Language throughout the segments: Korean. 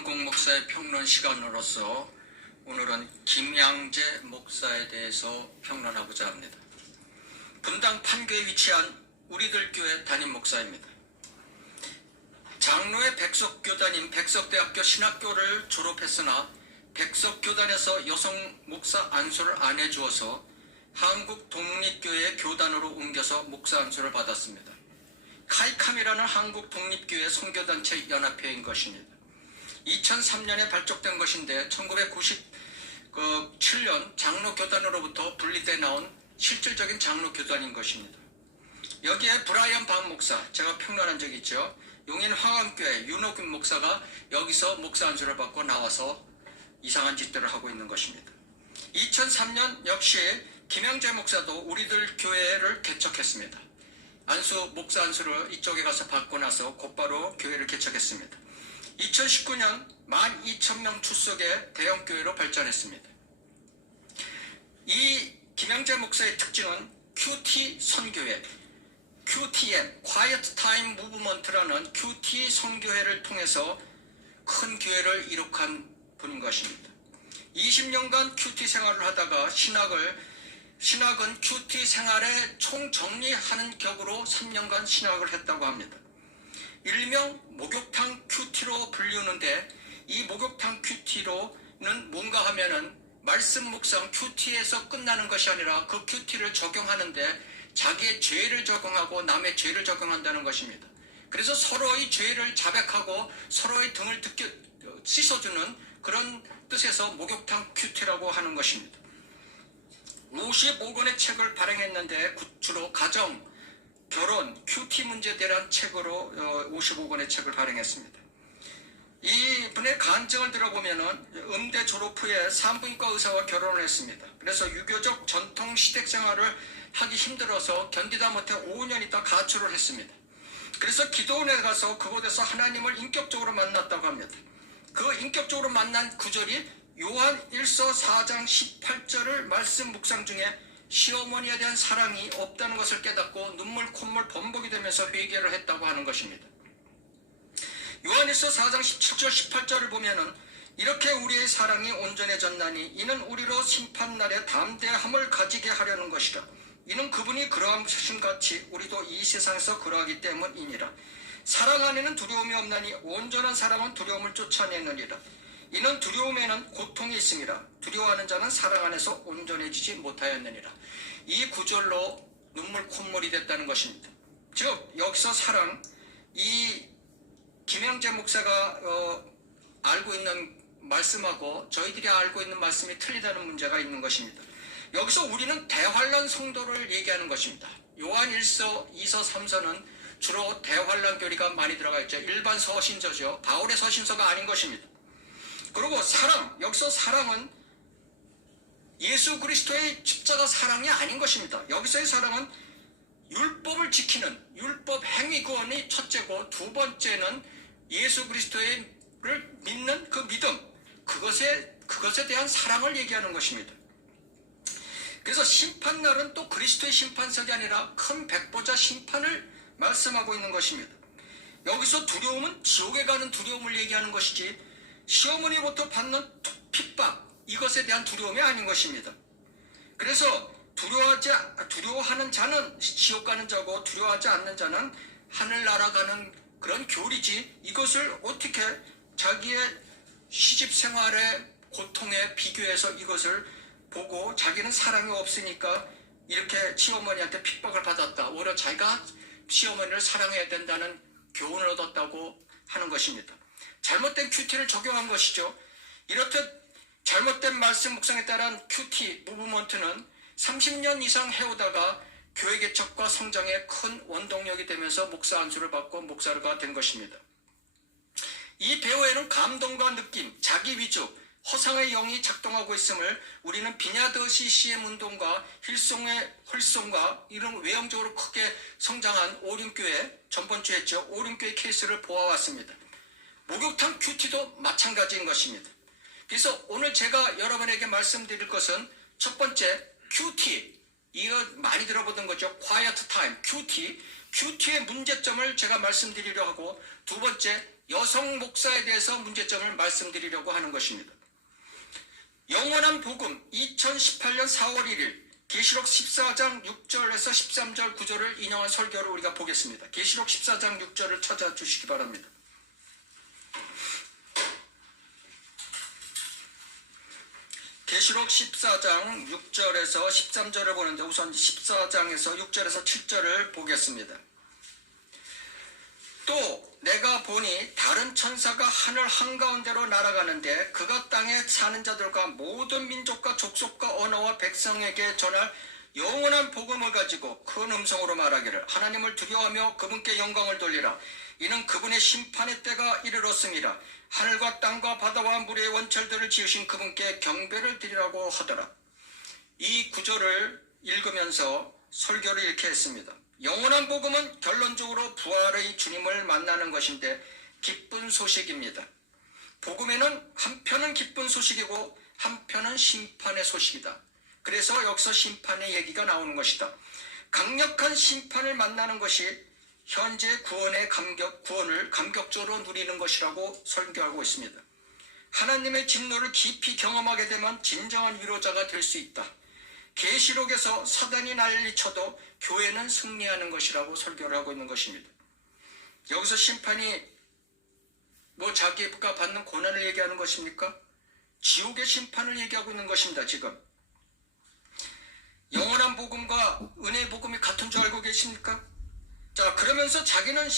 한국 목사의 평론 시간으로서 오늘은 김양재 목사에 대해서 평론하고자 합니다. 분당 판교에 위치한 우리들 교회 담임 목사입니다. 장로의 백석교단인 백석대학교 신학교를 졸업했으나 백석교단에서 여성 목사 안수를 안 해주어서 한국독립교회 교단으로 옮겨서 목사 안수를 받았습니다. 카이캄이라는 한국독립교회 선교단체 연합회인 것입니다. 2003년에 발족된 것인데 1997년 장로교단으로부터 분리돼 나온 실질적인 장로교단인 것입니다. 여기에 브라이언 반 목사, 제가 평론한 적이 있죠. 용인 황암교회 윤옥균 목사가 여기서 목사 안수를 받고 나와서 이상한 짓들을 하고 있는 것입니다. 2003년 역시 김양재 목사도 우리들 교회를 개척했습니다. 목사 안수를 이쪽에 가서 받고 나서 곧바로 교회를 개척했습니다. 2019년 12,000명 출석의 대형교회로 발전했습니다. 이 김양재 목사의 특징은 QT 선교회, QTM, Quiet Time Movement라는 QT 선교회를 통해서 큰 교회를 이룩한 분인 것입니다. 20년간 QT 생활을 하다가 신학은 QT 생활에 총정리하는 격으로 3년간 신학을 했다고 합니다. 일명 목욕탕 큐티로 불리우는데 이 목욕탕 큐티로는 뭔가 하면은 말씀 묵상 큐티에서 끝나는 것이 아니라 그 큐티를 적용하는데 자기의 죄를 적용하고 남의 죄를 적용한다는 것입니다. 그래서 서로의 죄를 자백하고 서로의 등을 씻어주는 그런 뜻에서 목욕탕 큐티라고 하는 것입니다. 55권의 책을 발행했는데 주로 가정, 결혼, 큐티 문제에 대한 책으로 55권의 책을 발행했습니다. 이분의 간증을 들어보면은 음대 졸업 후에 산부인과 의사와 결혼을 했습니다. 그래서 유교적 전통 시댁 생활을 하기 힘들어서 견디다 못해 5년 있다 가출을 했습니다. 그래서 기도원에 가서 그곳에서 하나님을 인격적으로 만났다고 합니다. 그 인격적으로 만난 구절이 요한 1서 4장 18절을 말씀 묵상 중에 시어머니에 대한 사랑이 없다는 것을 깨닫고 눈물 콧물 범벅이 되면서 회개를 했다고 하는 것입니다. 요한일서 4장 17절 18절을 보면은 이렇게 우리의 사랑이 온전해졌나니 이는 우리로 심판날에 담대함을 가지게 하려는 것이라. 이는 그분이 그러하신 같이 우리도 이 세상에서 그러하기 때문이니라. 사랑 안에는 두려움이 없나니 온전한 사랑은 두려움을 쫓아내느니라. 이는 두려움에는 고통이 있음이라. 두려워하는 자는 사랑 안에서 온전해지지 못하였느니라. 이 구절로 눈물 콧물이 됐다는 것입니다. 즉 여기서 사랑, 이 김양재 목사가 알고 있는 말씀하고 저희들이 알고 있는 말씀이 틀리다는 문제가 있는 것입니다. 여기서 우리는 대환란 성도를 얘기하는 것입니다. 요한 1서, 2서, 3서는 주로 대환란 교리가 많이 들어가 있죠. 일반 서신서죠. 바울의 서신서가 아닌 것입니다. 그리고 사랑, 여기서 사랑은 예수 그리스도의 십자가 사랑이 아닌 것입니다. 여기서의 사랑은 율법을 지키는 율법 행위 구원이 첫째고 두 번째는 예수 그리스도를 믿는 그 믿음, 그것에 대한 사랑을 얘기하는 것입니다. 그래서 심판날은 또 그리스도의 심판석이 아니라 큰 백보자 심판을 말씀하고 있는 것입니다. 여기서 두려움은 지옥에 가는 두려움을 얘기하는 것이지 시어머니부터 받는 핍박, 이것에 대한 두려움이 아닌 것입니다. 그래서 두려워하는 자는 지옥 가는 자고 두려워하지 않는 자는 하늘나라 가는 그런 교리지, 이것을 어떻게 자기의 시집 생활의 고통에 비교해서 이것을 보고 자기는 사랑이 없으니까 이렇게 시어머니한테 핍박을 받았다, 오히려 자기가 시어머니를 사랑해야 된다는 교훈을 얻었다고 하는 것입니다. 잘못된 큐티를 적용한 것이죠. 이렇듯 잘못된 말씀 묵상에 따른 큐티 무브먼트는 30년 이상 해오다가 교회 개척과 성장에 큰 원동력이 되면서 목사 안수를 받고 목사가 된 것입니다. 이 배후에는 감동과 느낌, 자기 위주, 허상의 영이 작동하고 있음을 우리는 비냐드 CCM 운동과 힐송의 홀송과 이런 외형적으로 크게 성장한 오륜교회, 전번주에 했죠. 오륜교회 케이스를 보아왔습니다. 목욕탕 큐티도 마찬가지인 것입니다. 그래서 오늘 제가 여러분에게 말씀드릴 것은 첫 번째 큐티, 이거 많이 들어보던 거죠. Quiet Time, 큐티, 큐티의 문제점을 제가 말씀드리려 하고, 두 번째, 여성 목사에 대해서 문제점을 말씀드리려고 하는 것입니다. 영원한 복음 2018년 4월 1일 계시록 14장 6절에서 13절 9절을 인용한 설교를 우리가 보겠습니다. 계시록 14장 6절을 찾아주시기 바랍니다. 계시록 14장 6절에서 13절을 보는데, 우선 14장에서 6절에서 7절을 보겠습니다. 또 내가 보니 다른 천사가 하늘 한가운데로 날아가는데, 그가 땅에 사는 자들과 모든 민족과 족속과 언어와 백성에게 전할 영원한 복음을 가지고 큰 음성으로 말하기를, 하나님을 두려워하며 그분께 영광을 돌리라. 이는 그분의 심판의 때가 이르렀음이라. 하늘과 땅과 바다와 물의 원철들을 지으신 그분께 경배를 드리라고 하더라. 이 구절을 읽으면서 설교를 이렇게 했습니다. 영원한 복음은 결론적으로 부활의 주님을 만나는 것인데 기쁜 소식입니다. 복음에는 한편은 기쁜 소식이고 한편은 심판의 소식이다. 그래서 여기서 심판의 얘기가 나오는 것이다. 강력한 심판을 만나는 것이 현재 구원을 감격적으로 누리는 것이라고 설교하고 있습니다. 하나님의 진노를 깊이 경험하게 되면 진정한 위로자가 될 수 있다. 계시록에서 사단이 난리쳐도 교회는 승리하는 것이라고 설교를 하고 있는 것입니다. 여기서 심판이 자기가 받는 고난을 얘기하는 것입니까? 지옥의 심판을 얘기하고 있는 것입니다. 지금 영원한 복음과 은혜의 복음이 같은 줄 알고 계십니까? 자, 그러면서 자기는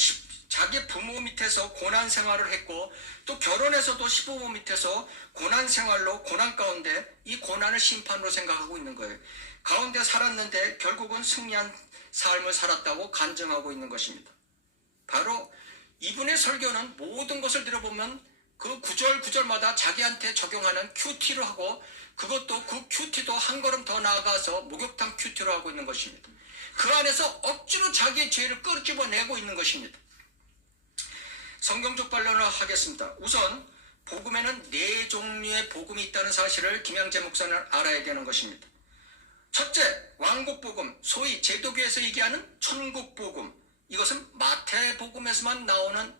자기 부모 밑에서 고난 생활을 했고, 또 결혼해서도 시부모 밑에서 고난 생활로, 고난 가운데 이 고난을 심판으로 생각하고 있는 거예요. 가운데 살았는데 결국은 승리한 삶을 살았다고 간증하고 있는 것입니다. 바로 이분의 설교는 모든 것을 들어보면 그 구절마다 자기한테 적용하는 큐티로 하고, 그것도 그 큐티도 한 걸음 더 나아가서 목욕탕 큐티로 하고 있는 것입니다. 그 안에서 억지로 자기의 죄를 끄집어내고 있는 것입니다. 성경적 반론을 하겠습니다. 우선 복음에는 4종류의 복음이 있다는 사실을 김양재 목사는 알아야 되는 것입니다. 첫째, 왕국복음, 소위 제도교에서 얘기하는 천국복음. 이것은 마태복음에서만 나오는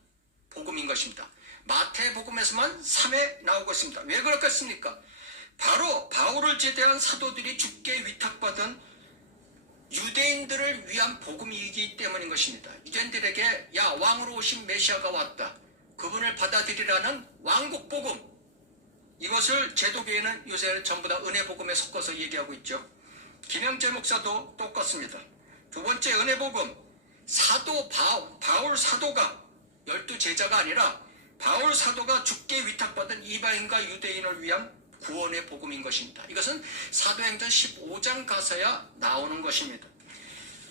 복음인 것입니다. 마태복음에서만 3회 나오고 있습니다. 왜 그렇겠습니까? 바로 바울을 제대한 사도들이 주께 위탁받은 유대인들을 위한 복음이기 때문인 것입니다. 유대인들에게 야, 왕으로 오신 메시아가 왔다, 그분을 받아들이라는 왕국복음, 이것을 제도교회는 요새 전부 다 은혜복음에 섞어서 얘기하고 있죠. 김영재 목사도 똑같습니다. 두 번째, 은혜복음, 사도 바울 사도가 12제자가 아니라 바울 사도가 주께 위탁받은 이방인과 유대인을 위한 구원의 복음인 것입니다. 이것은 사도행전 15장 가서야 나오는 것입니다.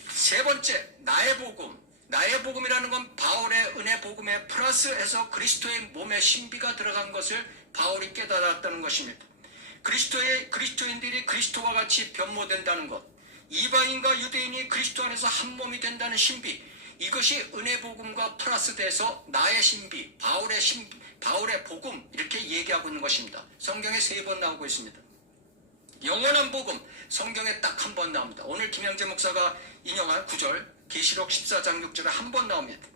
세 번째, 나의 복음. 나의 복음이라는 건 바울의 은혜 복음에 플러스해서 그리스도의 몸에 신비가 들어간 것을 바울이 깨달았다는 것입니다. 그리스도인들이 그리스도와 같이 변모된다는 것, 이방인과 유대인이 그리스도 안에서 한 몸이 된다는 신비, 이것이 은혜 복음과 플러스돼서 나의 신비, 바울의 복음, 이렇게 얘기하고 있는 것입니다. 성경에 3번 나오고 있습니다. 영원한 복음, 성경에 딱 한 번 나옵니다. 오늘 김양재 목사가 인용한 9절, 계시록 14장 6절에 한 번 나옵니다.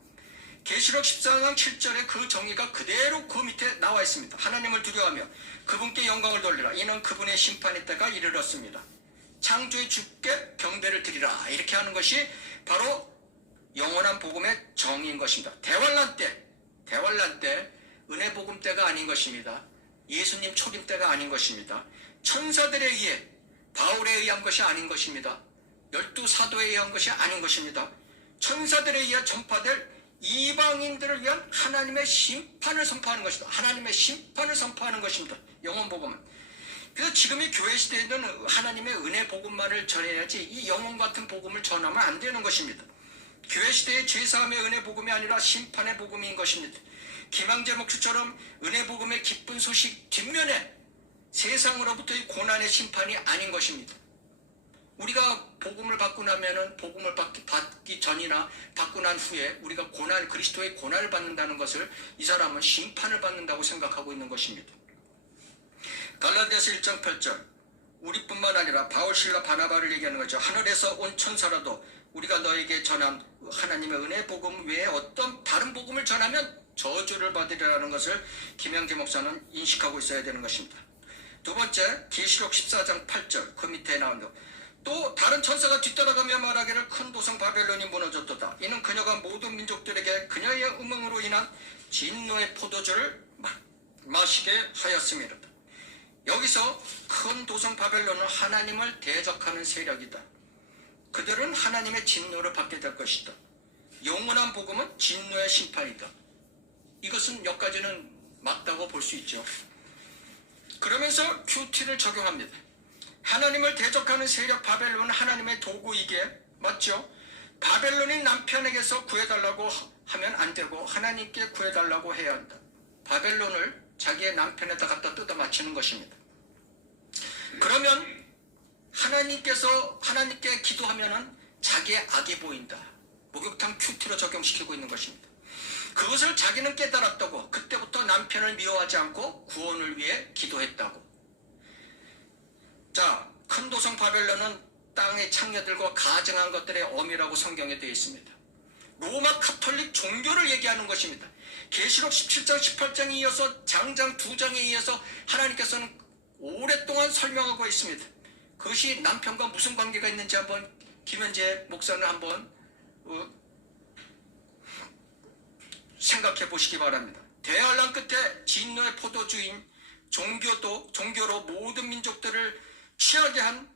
계시록 14장 7절에 그 정의가 그대로 그 밑에 나와 있습니다. 하나님을 두려워하며 그분께 영광을 돌리라. 이는 그분의 심판의 때가 이르렀습니다. 창조의 주께 경배를 드리라. 이렇게 하는 것이 바로 영원한 복음의 정의인 것입니다. 대환란 때 은혜 복음 때가 아닌 것입니다. 예수님 초림 때가 아닌 것입니다. 천사들에 의해, 바울에 의한 것이 아닌 것입니다. 12사도에 의한 것이 아닌 것입니다. 천사들에 의해 전파될 이방인들을 위한 하나님의 심판을 선포하는 것이다. 하나님의 심판을 선포하는 것입니다. 영원 복음은. 그래서 지금의 교회 시대에는 하나님의 은혜 복음만을 전해야지 이 영혼 같은 복음을 전하면 안 되는 것입니다. 교회 시대의 죄사함의 은혜 복음이 아니라 심판의 복음인 것입니다. 김양재 목사처럼 은혜 복음의 기쁜 소식 뒷면에 세상으로부터의 고난의 심판이 아닌 것입니다. 우리가 복음을 받고 나면은, 복음을 받기 전이나 받고 난 후에 우리가 그리스도의 고난을 받는다는 것을 이 사람은 심판을 받는다고 생각하고 있는 것입니다. 갈라디아서 1장 8절, 우리뿐만 아니라 바울, 실라, 바나바를 얘기하는 거죠. 하늘에서 온 천사라도 우리가 너에게 전한 하나님의 은혜 복음 외에 어떤 다른 복음을 전하면 저주를 받으리라는 것을 김영재 목사는 인식하고 있어야 되는 것입니다. 두 번째, 계시록 14장 8절 그 밑에 나온 것. 또 다른 천사가 뒤따라가며 말하기를 큰 도성 바벨론이 무너졌도다. 이는 그녀가 모든 민족들에게 그녀의 음흥으로 인한 진노의 포도주를 마시게 하였음이라. 여기서 큰 도성 바벨론은 하나님을 대적하는 세력이다. 그들은 하나님의 진노를 받게 될 것이다. 영원한 복음은 진노의 심판이다. 이것은 여기까지는 맞다고 볼 수 있죠. 그러면서 QT를 적용합니다. 하나님을 대적하는 세력 바벨론은 하나님의 도구이기에 맞죠? 바벨론이 남편에게서 구해달라고 하면 안 되고 하나님께 구해달라고 해야 한다. 바벨론을 자기의 남편에다 갖다 뜯어 맞추는 것입니다. 그러면 하나님께 기도하면은 자기의 악이 보인다. 목욕탕 QT로 적용시키고 있는 것입니다. 그것을 자기는 깨달았다고 그때부터 남편을 미워하지 않고 구원을 위해 기도했다고. 자, 큰 도성 바벨론은 땅의 창녀들과 가증한 것들의 어미라고 성경에 되어 있습니다. 로마 카톨릭 종교를 얘기하는 것입니다. 계시록 17장 18장에 이어서 장장 2장에 이어서 하나님께서는 오랫동안 설명하고 있습니다. 그것이 남편과 무슨 관계가 있는지 한번 김현재 목사는 한번 생각해 보시기 바랍니다. 대환란 끝에 진노의 포도주인 종교로 모든 민족들을 취하게 한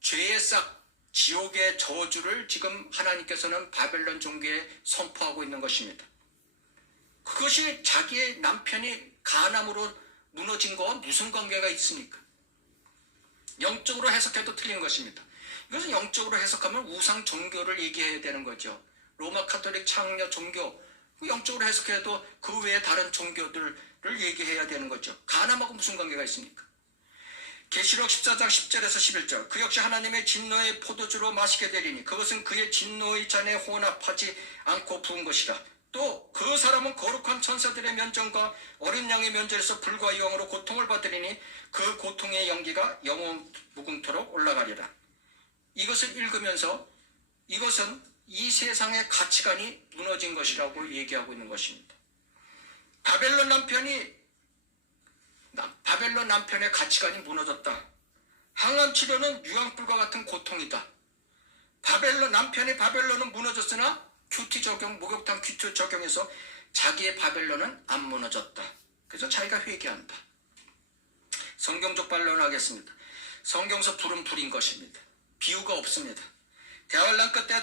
죄의 싹, 지옥의 저주를 지금 하나님께서는 바벨론 종교에 선포하고 있는 것입니다. 그것이 자기의 남편이 간암으로 무너진 거와 무슨 관계가 있습니까? 영적으로 해석해도 틀린 것입니다. 이것은 영적으로 해석하면 우상 종교를 얘기해야 되는 거죠. 로마 카톨릭 창녀 종교, 영적으로 해석해도 그 외에 다른 종교들을 얘기해야 되는 거죠. 간암하고 무슨 관계가 있습니까? 계시록 14장 10절에서 11절 그 역시 하나님의 진노의 포도주로 마시게 되리니 그것은 그의 진노의 잔에 혼합하지 않고 부은 것이라. 또 그 사람은 거룩한 천사들의 면전과 어린 양의 면전에서 불과 영으로 고통을 받으리니 그 고통의 연기가 영원 무궁토록 올라가리라. 이것을 읽으면서 이것은 이 세상의 가치관이 무너진 것이라고 얘기하고 있는 것입니다. 바벨론 남편의 가치관이 무너졌다. 항암 치료는 유황불과 같은 고통이다. 남편의 바벨론은 무너졌으나 QT 적용, 목욕탕 QT 적용해서 자기의 바벨론은 안 무너졌다. 그래서 자기가 회개한다. 성경적 반론하겠습니다. 성경서 불은 불인 것입니다. 비유가 없습니다. 대환란 끝에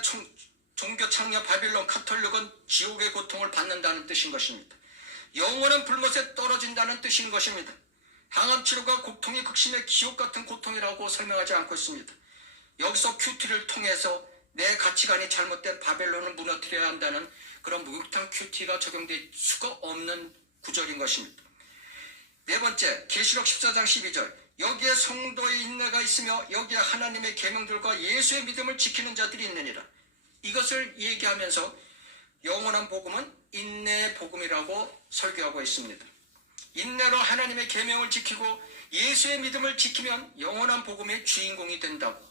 종교 창녀 바빌론 카톨릭은 지옥의 고통을 받는다는 뜻인 것입니다. 영원한 불못에 떨어진다는 뜻인 것입니다. 항암 치료가 고통이 극심의 기옥 같은 고통이라고 설명하지 않고 있습니다. 여기서 QT를 통해서 내 가치관이 잘못된 바벨론을 무너뜨려야 한다는 그런 목욕탕 QT가 적용될 수가 없는 구절인 것입니다. 네 번째, 계시록 14장 12절 여기에 성도의 인내가 있으며 여기에 하나님의 계명들과 예수의 믿음을 지키는 자들이 있느니라. 이것을 얘기하면서 영원한 복음은 인내의 복음이라고 설교하고 있습니다. 인내로 하나님의 계명을 지키고 예수의 믿음을 지키면 영원한 복음의 주인공이 된다고.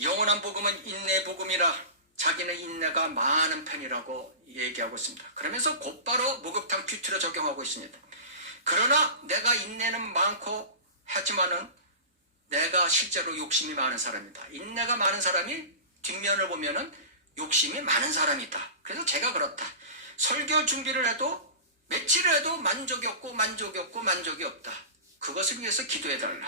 영원한 복음은 인내의 복음이라 자기는 인내가 많은 편이라고 얘기하고 있습니다. 그러면서 곧바로 목욕탕 큐티로 적용하고 있습니다. 그러나 내가 인내는 많고 하지만은 내가 실제로 욕심이 많은 사람이다. 인내가 많은 사람이 뒷면을 보면은 욕심이 많은 사람이다. 그래서 제가 그렇다. 설교 준비를 해도 며칠을 해도 만족이 없다. 그것을 위해서 기도해달라.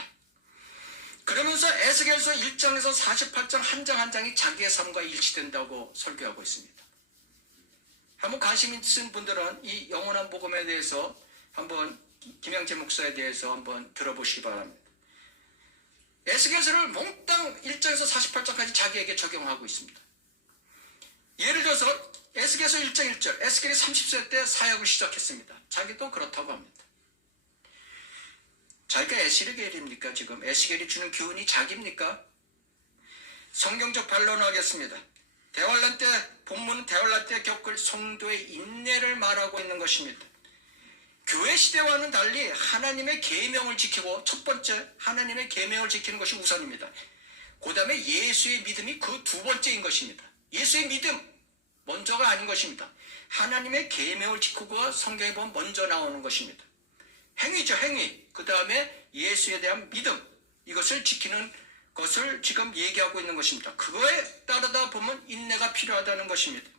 그러면서 에스겔서 1장에서 48장 한 장 한 장이 자기의 삶과 일치된다고 설교하고 있습니다. 한번 관심 있으신 분들은 이 영원한 복음에 대해서 한번 김영재 목사에 대해서 한번 들어보시기 바랍니다. 에스겔서를 몽땅 1장에서 48장까지 자기에게 적용하고 있습니다. 예를 들어서 에스겔서 1장 1절 에스겔이 30세 때 사역을 시작했습니다. 자기도 그렇다고 합니다. 자기가 에스겔입니까? 지금 에스겔이 주는 교훈이 자기입니까? 성경적 반론을 하겠습니다. 대환란 때 본문은 대환란 때 겪을 성도의 인내를 말하고 있는 것입니다. 교회 시대와는 달리 하나님의 계명을 지키고 첫 번째 하나님의 계명을 지키는 것이 우선입니다. 그 다음에 예수의 믿음이 그 두 번째인 것입니다. 예수의 믿음 먼저가 아닌 것입니다. 하나님의 계명을 지키고 성경에 보면 먼저 나오는 것입니다. 행위죠, 행위. 그 다음에 예수에 대한 믿음, 이것을 지키는 것을 지금 얘기하고 있는 것입니다. 그거에 따르다 보면 인내가 필요하다는 것입니다.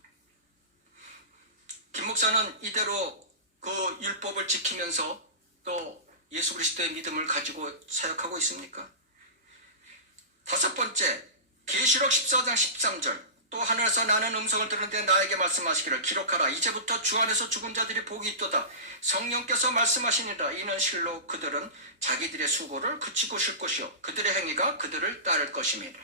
김 목사는 이대로 그 율법을 지키면서 또 예수 그리스도의 믿음을 가지고 사역하고 있습니까? 다섯 번째, 계시록 14장 13절. 또 하늘에서 나는 음성을 들었는데 나에게 말씀하시기를 기록하라. 이제부터 주 안에서 죽은 자들이 복이 있도다. 성령께서 말씀하시니라. 이는 실로 그들은 자기들의 수고를 그치고 쉴 것이요 그들의 행위가 그들을 따를 것임이라.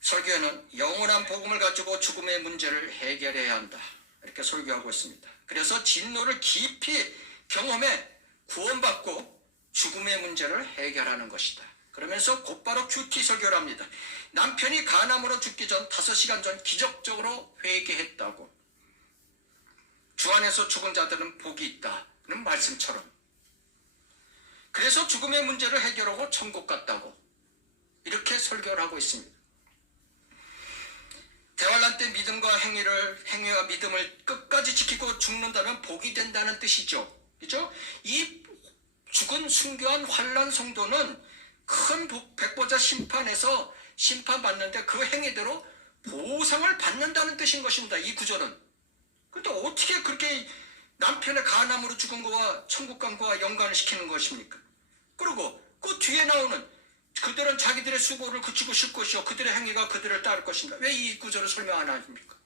설교에는 영원한 복음을 가지고 죽음의 문제를 해결해야 한다, 이렇게 설교하고 있습니다. 그래서 진노를 깊이 경험해 구원받고 죽음의 문제를 해결하는 것이다. 그러면서 곧바로 큐티 설교를 합니다. 남편이 간암으로 죽기 전 5시간 전 기적적으로 회개했다고. 주 안에서 죽은 자들은 복이 있다는 말씀처럼. 그래서 죽음의 문제를 해결하고 천국 갔다고. 이렇게 설교를 하고 있습니다. 대환란 때 믿음과 행위와 믿음을 끝까지 지키고 죽는다면 복이 된다는 뜻이죠. 그죠? 이 죽은 순교한 환란 성도는 큰 백보자 심판에서 심판받는데 그 행위대로 보상을 받는다는 뜻인 것입니다. 이 구절은. 근데 어떻게 그렇게 남편의 간암으로 죽은 거와 천국 간 거와 연관을 시키는 것입니까? 그리고 그 뒤에 나오는 그들은 자기들의 수고를 그치고 쉴 것이요 그들의 행위가 그들을 따를 것입니다. 왜 이 구절을 설명 안 하십니까?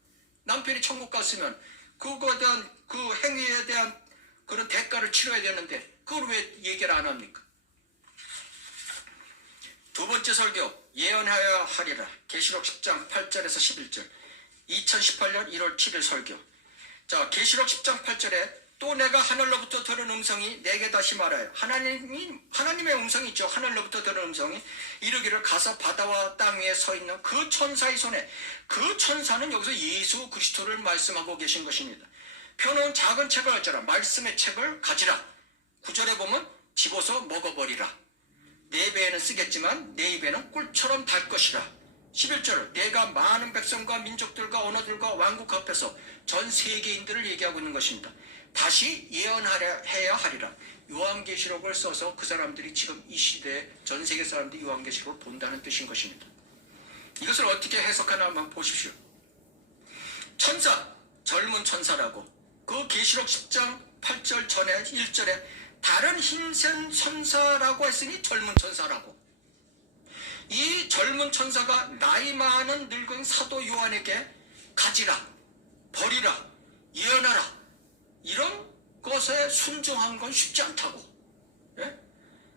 남편이 천국 갔으면 그거에 대한 그 행위에 대한 그런 대가를 치러야 되는데 그걸 왜 얘기를 안 합니까? 두 번째 설교, 예언하여야 하리라. 계시록 10장 8절에서 11절. 2018년 1월 7일 설교. 자, 계시록 10장 8절에 또 내가 하늘로부터 들은 음성이 내게 다시 말하여. 하나님의 음성이 있죠. 하늘로부터 들은 음성이 이르기를 가서 바다와 땅 위에 서 있는 그 천사의 손에, 그 천사는 여기서 예수 그리스도를 말씀하고 계신 것입니다. 펴놓은 작은 책을 가져라. 말씀의 책을 가지라. 9절에 보면 집어서 먹어버리라. 내 배에는 쓰겠지만 내 입에는 꿀처럼 달 것이라. 11절, 내가 많은 백성과 민족들과 언어들과 왕국 앞에서 전 세계인들을 얘기하고 있는 것입니다. 다시 예언해야 하리라. 요한계시록을 써서 그 사람들이 지금 이 시대에 전 세계 사람들이 요한계시록을 본다는 뜻인 것입니다. 이것을 어떻게 해석하나 한번 보십시오. 천사, 젊은 천사라고. 그 계시록 10장 8절 전에 1절에 다른 힘센 천사라고 했으니 젊은 천사라고. 이 젊은 천사가 나이 많은 늙은 사도 요한에게 가지라, 버리라, 예언하라, 이런 것에 순종한 건 쉽지 않다고. 예?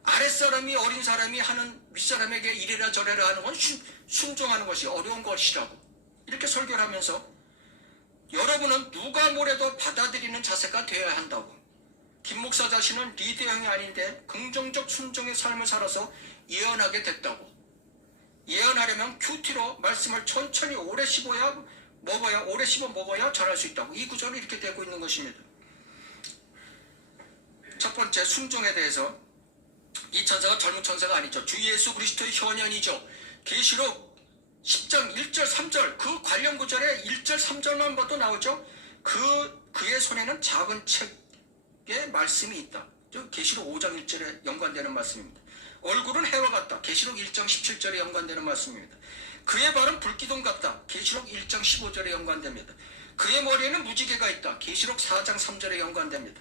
아랫사람이 어린 사람이 하는 윗사람에게 이래라 저래라 하는 건 순종하는 것이 어려운 것이라고. 이렇게 설교를 하면서 여러분은 누가 뭐래도 받아들이는 자세가 되어야 한다고. 김 목사 자신은 리더형이 아닌데 긍정적 순종의 삶을 살아서 예언하게 됐다고. 예언하려면 큐티로 말씀을 천천히 오래 씹어 먹어야 잘할 수 있다고. 이 구절은 이렇게 되고 있는 것입니다. 첫 번째, 순종에 대해서 이 천사가 젊은 천사가 아니죠. 주 예수 그리스도의 현현이죠. 계시록 10장 1절 3절 그 관련 구절에 1절 3절만 봐도 나오죠. 그의 손에는 작은 책의 말씀이 있다. 계시록 5장 1절에 연관되는 말씀입니다. 얼굴은 해와 같다. 계시록 1장 17절에 연관되는 말씀입니다. 그의 발은 불기둥 같다. 계시록 1장 15절에 연관됩니다. 그의 머리에는 무지개가 있다. 계시록 4장 3절에 연관됩니다.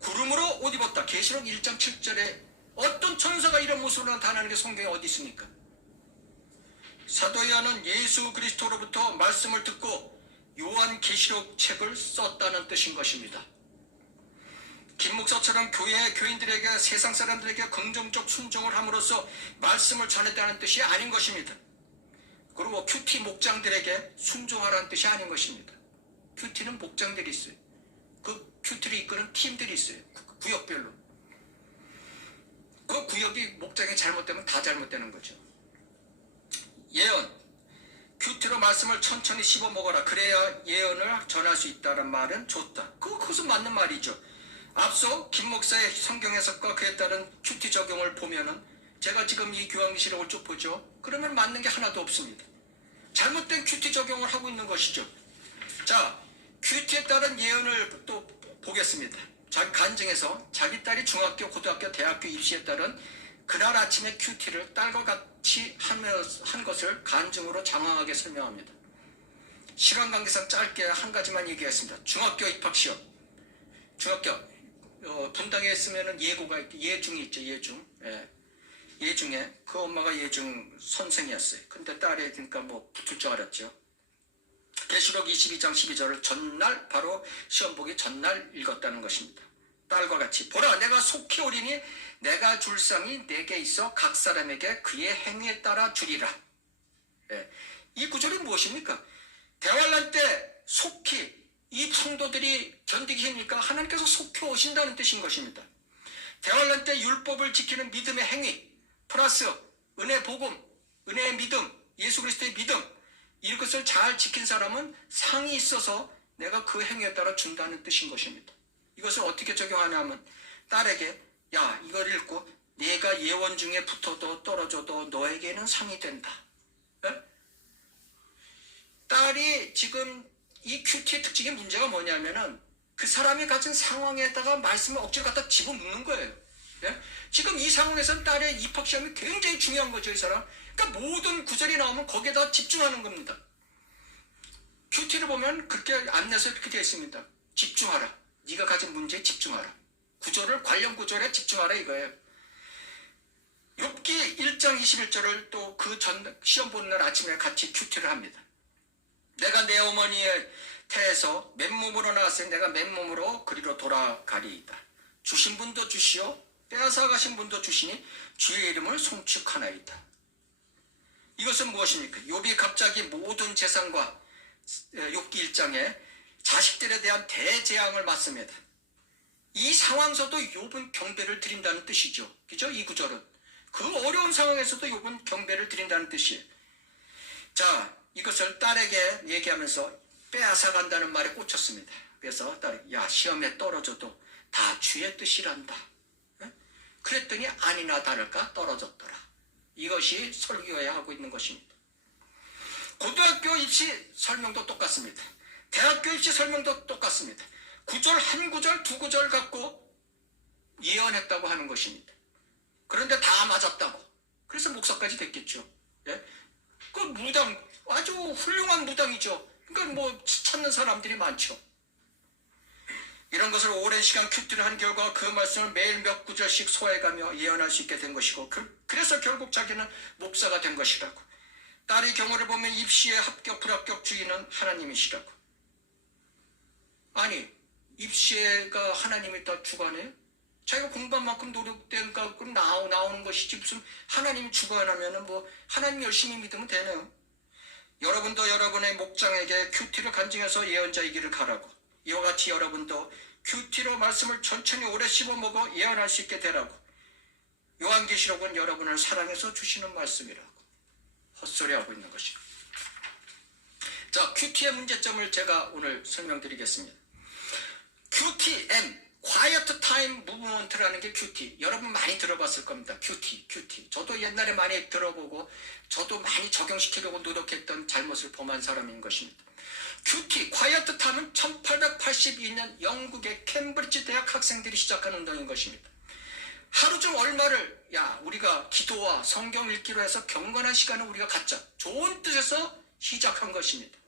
구름으로 옷 입었다. 계시록 1장 7절에 어떤 천사가 이런 모습으로 나타나는 게 성경에 어디 있습니까? 사도 요한은 예수 그리스도로부터 말씀을 듣고 요한 계시록 책을 썼다는 뜻인 것입니다. 김 목사처럼 교인들에게 세상 사람들에게 긍정적 순종을 함으로써 말씀을 전했다는 뜻이 아닌 것입니다. 그리고 큐티 목장들에게 순종하라는 뜻이 아닌 것입니다. 큐티는 목장들이 있어요. 그 큐티를 이끄는 팀들이 있어요. 구역별로. 그 구역이 목장이 잘못되면 다 잘못되는 거죠. 예언. 큐티로 말씀을 천천히 씹어 먹어라. 그래야 예언을 전할 수 있다는 말은 좋다. 그것은 맞는 말이죠. 앞서 김 목사의 성경 해석과 그에 따른 큐티 적용을 보면은 제가 지금 이 교황계시록을 쭉 보죠. 그러면 맞는 게 하나도 없습니다. 잘못된 큐티 적용을 하고 있는 것이죠. 자, 큐티에 따른 예언을 또 보겠습니다. 간증에서 자기 딸이 중학교, 고등학교, 대학교 입시에 따른 그날 아침에 큐티를 딸과 같이 한 것을 간증으로 장황하게 설명합니다. 시간 관계상 짧게 한 가지만 얘기했습니다. 중학교 입학시험. 중학교 분당에 있으면 예고가 예중이 있죠. 예중. 예중에 그 엄마가 예중 선생이었어요. 근데 딸이 그러니까 뭐 붙을 줄 알았죠. 계시록 22장 12절을 전날 바로 시험 보기 전날 읽었다는 것입니다. 딸과 같이 보라 내가 속히 오리니 내가 줄 상이 내게 있어 각 사람에게 그의 행위에 따라 주리라. 이 구절이 무엇입니까? 대환란 때 속히 이 성도들이 견디기 힘입니까? 하나님께서 속히 오신다는 뜻인 것입니다. 대환란 때 율법을 지키는 믿음의 행위 플러스 은혜 복음, 은혜의 믿음, 예수 그리스도의 믿음 이것을 잘 지킨 사람은 상이 있어서 내가 그 행위에 따라 준다는 뜻인 것입니다. 이것을 어떻게 적용하냐면 딸에게 야 이걸 읽고 내가 예원 중에 붙어도 떨어져도 너에게는 상이 된다. 딸이 지금 이 큐티의 특징의 문제가 뭐냐면은 그 사람이 가진 상황에다가 말씀을 억지로 갖다 집어넣는 거예요. 지금 이 상황에서는 딸의 입학시험이 굉장히 중요한 거죠. 이 사람. 그러니까 모든 구절이 나오면 거기에다 집중하는 겁니다. 큐티를 보면 그렇게 안내서 이렇게 되어 있습니다. 집중하라. 네가 가진 문제에 집중하라. 구절을 관련 구절에 집중하라 이거예요. 욥기 1장 21절을 또 그 전 시험 보는 날 아침에 같이 큐티를 합니다. 내가 내 어머니의 태에서 맨몸으로 나왔으니 내가 맨몸으로 그리로 돌아가리이다. 주신 분도 주시오 빼앗아 가신 분도 주시니 주의 이름을 송축하나이다. 이것은 무엇입니까? 욥이 갑자기 모든 재산과 욥기 1장에 자식들에 대한 대재앙을 맞습니다. 이 상황에서도 욥은 경배를 드린다는 뜻이죠. 그죠? 이 구절은. 그 어려운 상황에서도 욥은 경배를 드린다는 뜻이에요. 자, 이것을 딸에게 얘기하면서 빼앗아간다는 말에 꽂혔습니다. 그래서 딸이 야 시험에 떨어져도 다 주의 뜻이란다. 그랬더니 아니나 다를까 떨어졌더라. 이것이 설교에 하고 있는 것입니다. 고등학교 입시 설명도 똑같습니다. 대학교 입시 설명도 똑같습니다. 구절 한 구절 두 구절 갖고 예언했다고 하는 것입니다. 그런데 다 맞았다고. 그래서 목사까지 됐겠죠. 그 무당 아주 훌륭한 무당이죠. 그러니까 뭐 찾는 사람들이 많죠. 이런 것을 오랜 시간 큐티를 한 결과 그 말씀을 매일 몇 구절씩 소화해가며 예언할 수 있게 된 것이고 그래서 결국 자기는 목사가 된 것이라고. 딸의 경우를 보면 입시의 합격 불합격 주인은 하나님이시라고. 아니 입시가 하나님이 다 주관해요? 자기가 공부한 만큼 노력된 만큼 나오는 것이지 무슨 하나님이 주관하면은 뭐 하나님 열심히 믿으면 되나요? 여러분도 여러분의 목장에게 큐티를 간증해서 예언자이기를 가라고. 이와 같이 여러분도 큐티로 말씀을 천천히 오래 씹어먹어 예언할 수 있게 되라고. 요한계시록은 여러분을 사랑해서 주시는 말씀이라고. 헛소리하고 있는 것이고. 자, 큐티의 문제점을 제가 오늘 설명드리겠습니다. QTM, Quiet Time Movement라는 게 큐티. 여러분 많이 들어봤을 겁니다. 큐티. 저도 옛날에 많이 들어보고 저도 많이 적용시키려고 노력했던 잘못을 범한 사람인 것입니다. 큐티, Quiet Time은 1882년 영국의 캠브리지 대학 학생들이 시작한 운동인 것입니다. 하루 중 얼마를 우리가 기도와 성경 읽기로 해서 경건한 시간을 우리가 갖자. 좋은 뜻에서 시작한 것입니다.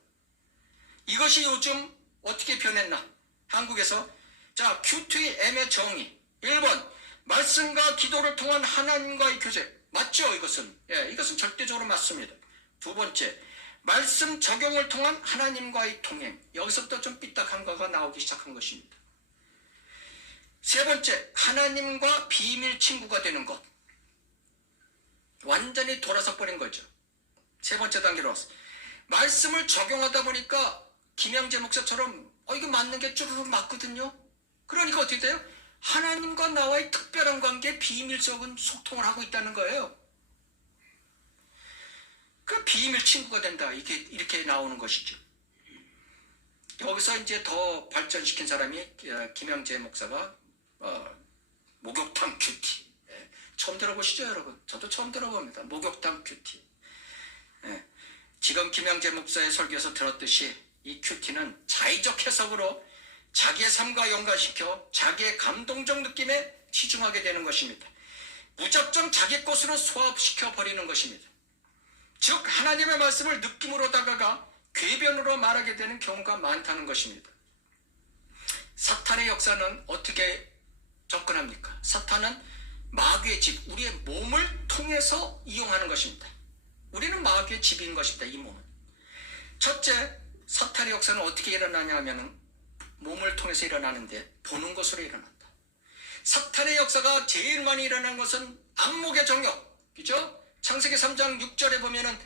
이것이 요즘 어떻게 변했나? 한국에서 자, QTM의 정의 1번 말씀과 기도를 통한 하나님과의 교제 맞죠? 이것은 절대적으로 맞습니다. 두 번째 말씀 적용을 통한 하나님과의 통행 여기서부터 좀 삐딱한 거가 나오기 시작한 것입니다. 세 번째 하나님과 비밀 친구가 되는 것 완전히 돌아서 버린 거죠. 세 번째 단계로 왔어요. 말씀을 적용하다 보니까 김영재 목사처럼 이거 맞는 게 쭈루룩 맞거든요. 그러니까 어떻게 돼요? 하나님과 나와의 특별한 관계에 비밀적인 소통을 하고 있다는 거예요. 그 비밀 친구가 된다. 이렇게 나오는 것이죠. 여기서 이제 더 발전시킨 사람이 김영재 목사가 목욕탕 큐티. 처음 들어보시죠, 여러분? 저도 처음 들어봅니다. 목욕탕 큐티. 예. 지금 김영재 목사의 설교에서 들었듯이 이 큐티는 자의적 해석으로 자기의 삶과 연관시켜 자기의 감동적 느낌에 치중하게 되는 것입니다. 무작정 자기 것으로 소화시켜 버리는 것입니다. 즉 하나님의 말씀을 느낌으로 다가가 궤변으로 말하게 되는 경우가 많다는 것입니다. 사탄의 역사는 어떻게 접근합니까? 사탄은 마귀의 집, 우리의 몸을 통해서 이용하는 것입니다. 우리는 마귀의 집인 것입니다. 이 몸은. 첫째, 사탄의 역사는 어떻게 일어나냐 하면 몸을 통해서 일어나는데 보는 것으로 일어난다. 사탄의 역사가 제일 많이 일어난 것은 안목의 정욕, 그죠? 창세기 3장 6절에 보면은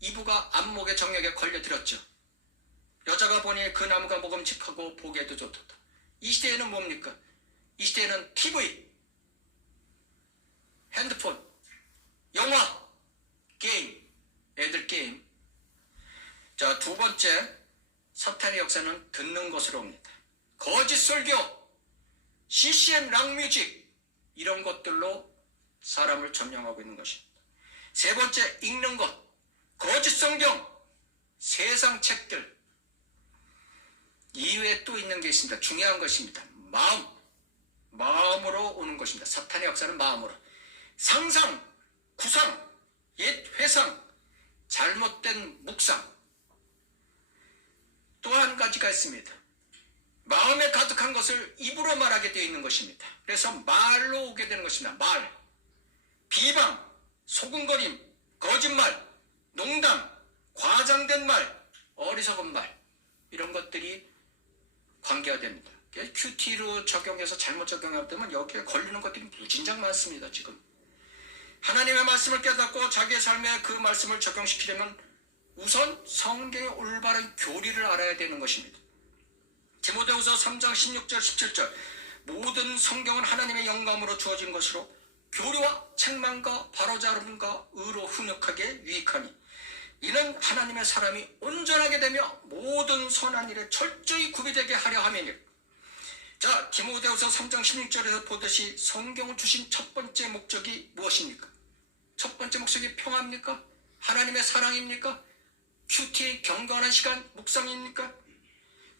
이브가 안목의 정욕에 걸려들었죠. 여자가 보니 그 나무가 먹음직하고 보기에도 좋다. 이 시대에는 뭡니까? 이 시대에는 TV, 핸드폰, 영화, 게임, 애들 게임. 자, 두 번째, 사탄의 역사는 듣는 것으로 옵니다. 거짓 설교, CCM 락뮤직 이런 것들로 사람을 점령하고 있는 것입니다. 세 번째, 읽는 것, 거짓 성경, 세상 책들. 이외에 또 있는 게 있습니다. 중요한 것입니다. 마음으로 오는 것입니다. 사탄의 역사는 마음으로. 상상, 구상, 옛 회상, 잘못된 묵상. 또 한 가지가 있습니다. 마음에 가득한 것을 입으로 말하게 되어 있는 것입니다. 그래서 말로 오게 되는 것입니다. 말, 비방, 소근거림, 거짓말, 농담, 과장된 말, 어리석은 말, 이런 것들이 관계가 됩니다. 큐티로 적용해서 잘못 적용하면 여기에 걸리는 것들이 무진장 많습니다. 지금 하나님의 말씀을 깨닫고 자기의 삶에 그 말씀을 적용시키려면 우선 성경의 올바른 교리를 알아야 되는 것입니다. 디모데후서 3장 16절 17절 모든 성경은 하나님의 영감으로 주어진 것으로 교리와 책망과 바로잡음과 의로 훈육하게 유익하니 이는 하나님의 사람이 온전하게 되며 모든 선한 일에 철저히 구비되게 하려 함이니라. 자, 디모데후서 3장 16절에서 보듯이 성경을 주신 첫 번째 목적이 무엇입니까? 첫 번째 목적이 평화입니까? 하나님의 사랑입니까? 큐티 경건한 시간 묵상입니까?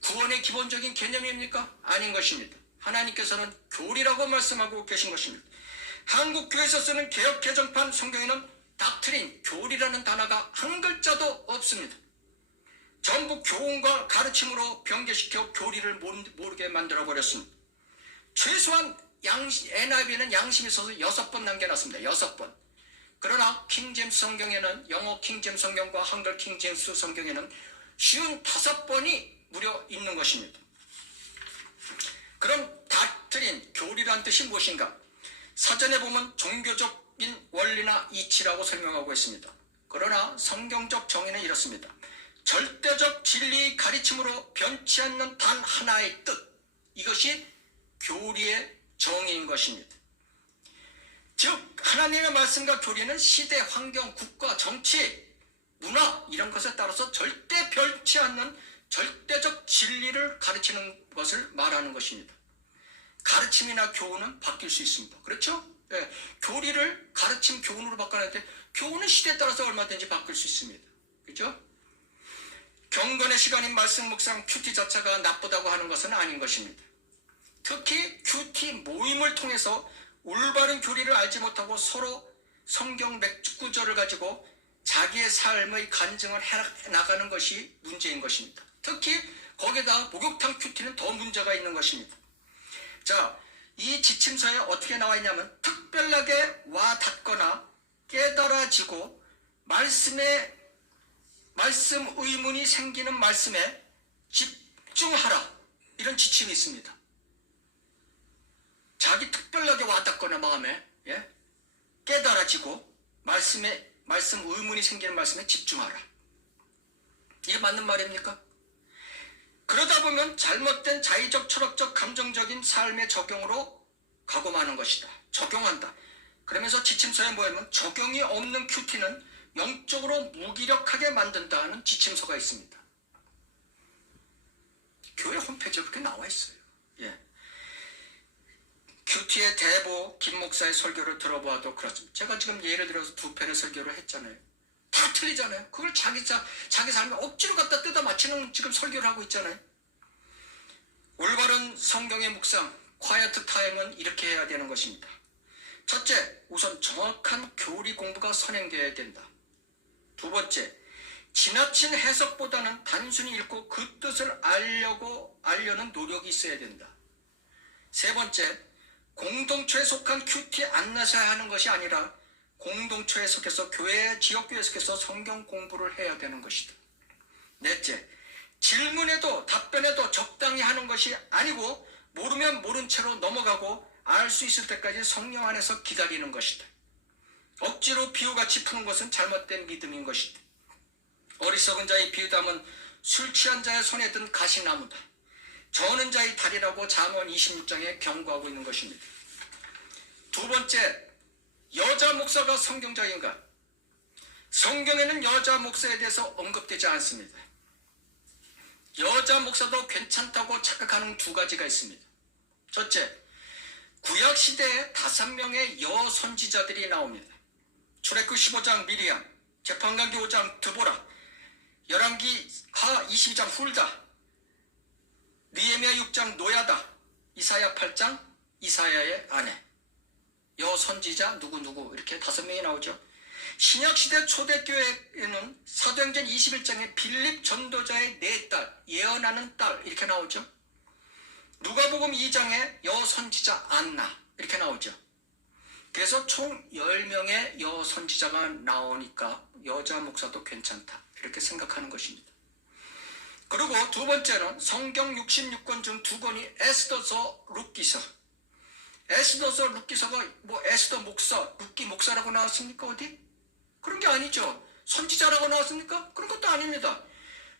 구원의 기본적인 개념입니까? 아닌 것입니다. 하나님께서는 교리라고 말씀하고 계신 것입니다. 한국 교회에서 쓰는 개역 개정판 성경에는 닥트린, 교리라는 단어가 한 글자도 없습니다. 전부 교훈과 가르침으로 변개시켜 교리를 모르게 만들어버렸습니다. 최소한 NIV는 양심이 있어서 6번 남겨놨습니다. 6번. 그러나 킹제임스 성경에는, 영어 킹제임스 성경과 한글 킹제임스 성경에는 55번이 무려 있는 것입니다. 그럼 닥트린, 교리란 뜻이 무엇인가? 사전에 보면 종교적인 원리나 이치라고 설명하고 있습니다. 그러나 성경적 정의는 이렇습니다. 절대적 진리의 가르침으로 변치 않는 단 하나의 뜻, 이것이 교리의 정의인 것입니다. 즉 하나님의 말씀과 교리는 시대, 환경, 국가, 정치, 문화 이런 것에 따라서 절대 변치 않는 절대적 진리를 가르치는 것을 말하는 것입니다. 가르침이나 교훈은 바뀔 수 있습니다. 그렇죠? 네. 교리를 가르침, 교훈으로 바꿔야 돼. 교훈은 시대에 따라서 얼마든지 바뀔 수 있습니다. 그렇죠? 경건의 시간인 말씀 묵상 큐티 자체가 나쁘다고 하는 것은 아닌 것입니다. 특히 큐티 모임을 통해서 올바른 교리를 알지 못하고 서로 성경 몇 구절을 가지고 자기의 삶의 간증을 해나가는 것이 문제인 것입니다. 특히 거기다 목욕탕 큐티는 더 문제가 있는 것입니다. 자, 이 지침서에 어떻게 나와 있냐면 특별하게 와 닿거나 깨달아지고 말씀 의문이 생기는 말씀에 집중하라, 이런 지침이 있습니다. 자기 특별하게 와 닿거나 마음에 깨달아지고 말씀 의문이 생기는 말씀에 집중하라. 이게 맞는 말입니까? 그러다 보면 잘못된 자의적, 철학적, 감정적인 삶의 적용으로 가고 마는 것이다. 적용한다. 그러면서 지침서에 뭐냐면 적용이 없는 큐티는 영적으로 무기력하게 만든다는 지침서가 있습니다. 교회 홈페이지에 그렇게 나와 있어요. 예. 큐티의 대보 김 목사의 설교를 들어보아도 그렇습니다. 제가 지금 예를 들어서 2편의 설교를 했잖아요. 다 틀리잖아요. 그걸 자기 삶에 억지로 갖다 뜯어 맞추는 지금 설교를 하고 있잖아요. 올바른 성경의 묵상, quiet 타임은 이렇게 해야 되는 것입니다. 첫째, 우선 정확한 교리 공부가 선행되어야 된다. 두 번째, 지나친 해석보다는 단순히 읽고 그 뜻을 알려는 노력이 있어야 된다. 세 번째, 공동체에 속한 큐티 안 나서야 하는 것이 아니라 공동체에 속해서 지역교회에 속해서 성경 공부를 해야 되는 것이다. 넷째, 질문에도 답변에도 적당히 하는 것이 아니고 모르면 모른 채로 넘어가고 알 수 있을 때까지 성령 안에서 기다리는 것이다. 억지로 비유같이 푸는 것은 잘못된 믿음인 것이다. 어리석은 자의 비유담은 술 취한 자의 손에 든 가시나무다. 저는 자의 다리라고 잠언 26장에 경고하고 있는 것입니다. 두 번째, 여자 목사가 성경자인가? 성경에는 여자 목사에 대해서 언급되지 않습니다. 여자 목사도 괜찮다고 착각하는 두 가지가 있습니다. 첫째, 구약시대에 5명의 여선지자들이 나옵니다. 출애굽 15장 미리암, 재판관기 5장 드보라, 열왕기 하 22장 훌다, 느헤미야 6장 노야다, 이사야 8장 이사야의 아내, 여선지자 누구누구 이렇게 5명이 나오죠. 신약시대 초대교회에는 사도행전 21장에 빌립 전도자의 4딸, 예언하는 딸 이렇게 나오죠. 누가복음 2장에 여선지자 안나 이렇게 나오죠. 그래서 총 10명의 여선지자가 나오니까 여자 목사도 괜찮다 이렇게 생각하는 것입니다. 그리고 두 번째는 성경 66권 중 2권이 에스더서 룻기서. 에스더서 룻기서가 뭐 에스더 목사, 룻기 목사라고 나왔습니까? 어디? 그런 게 아니죠. 선지자라고 나왔습니까? 그런 것도 아닙니다.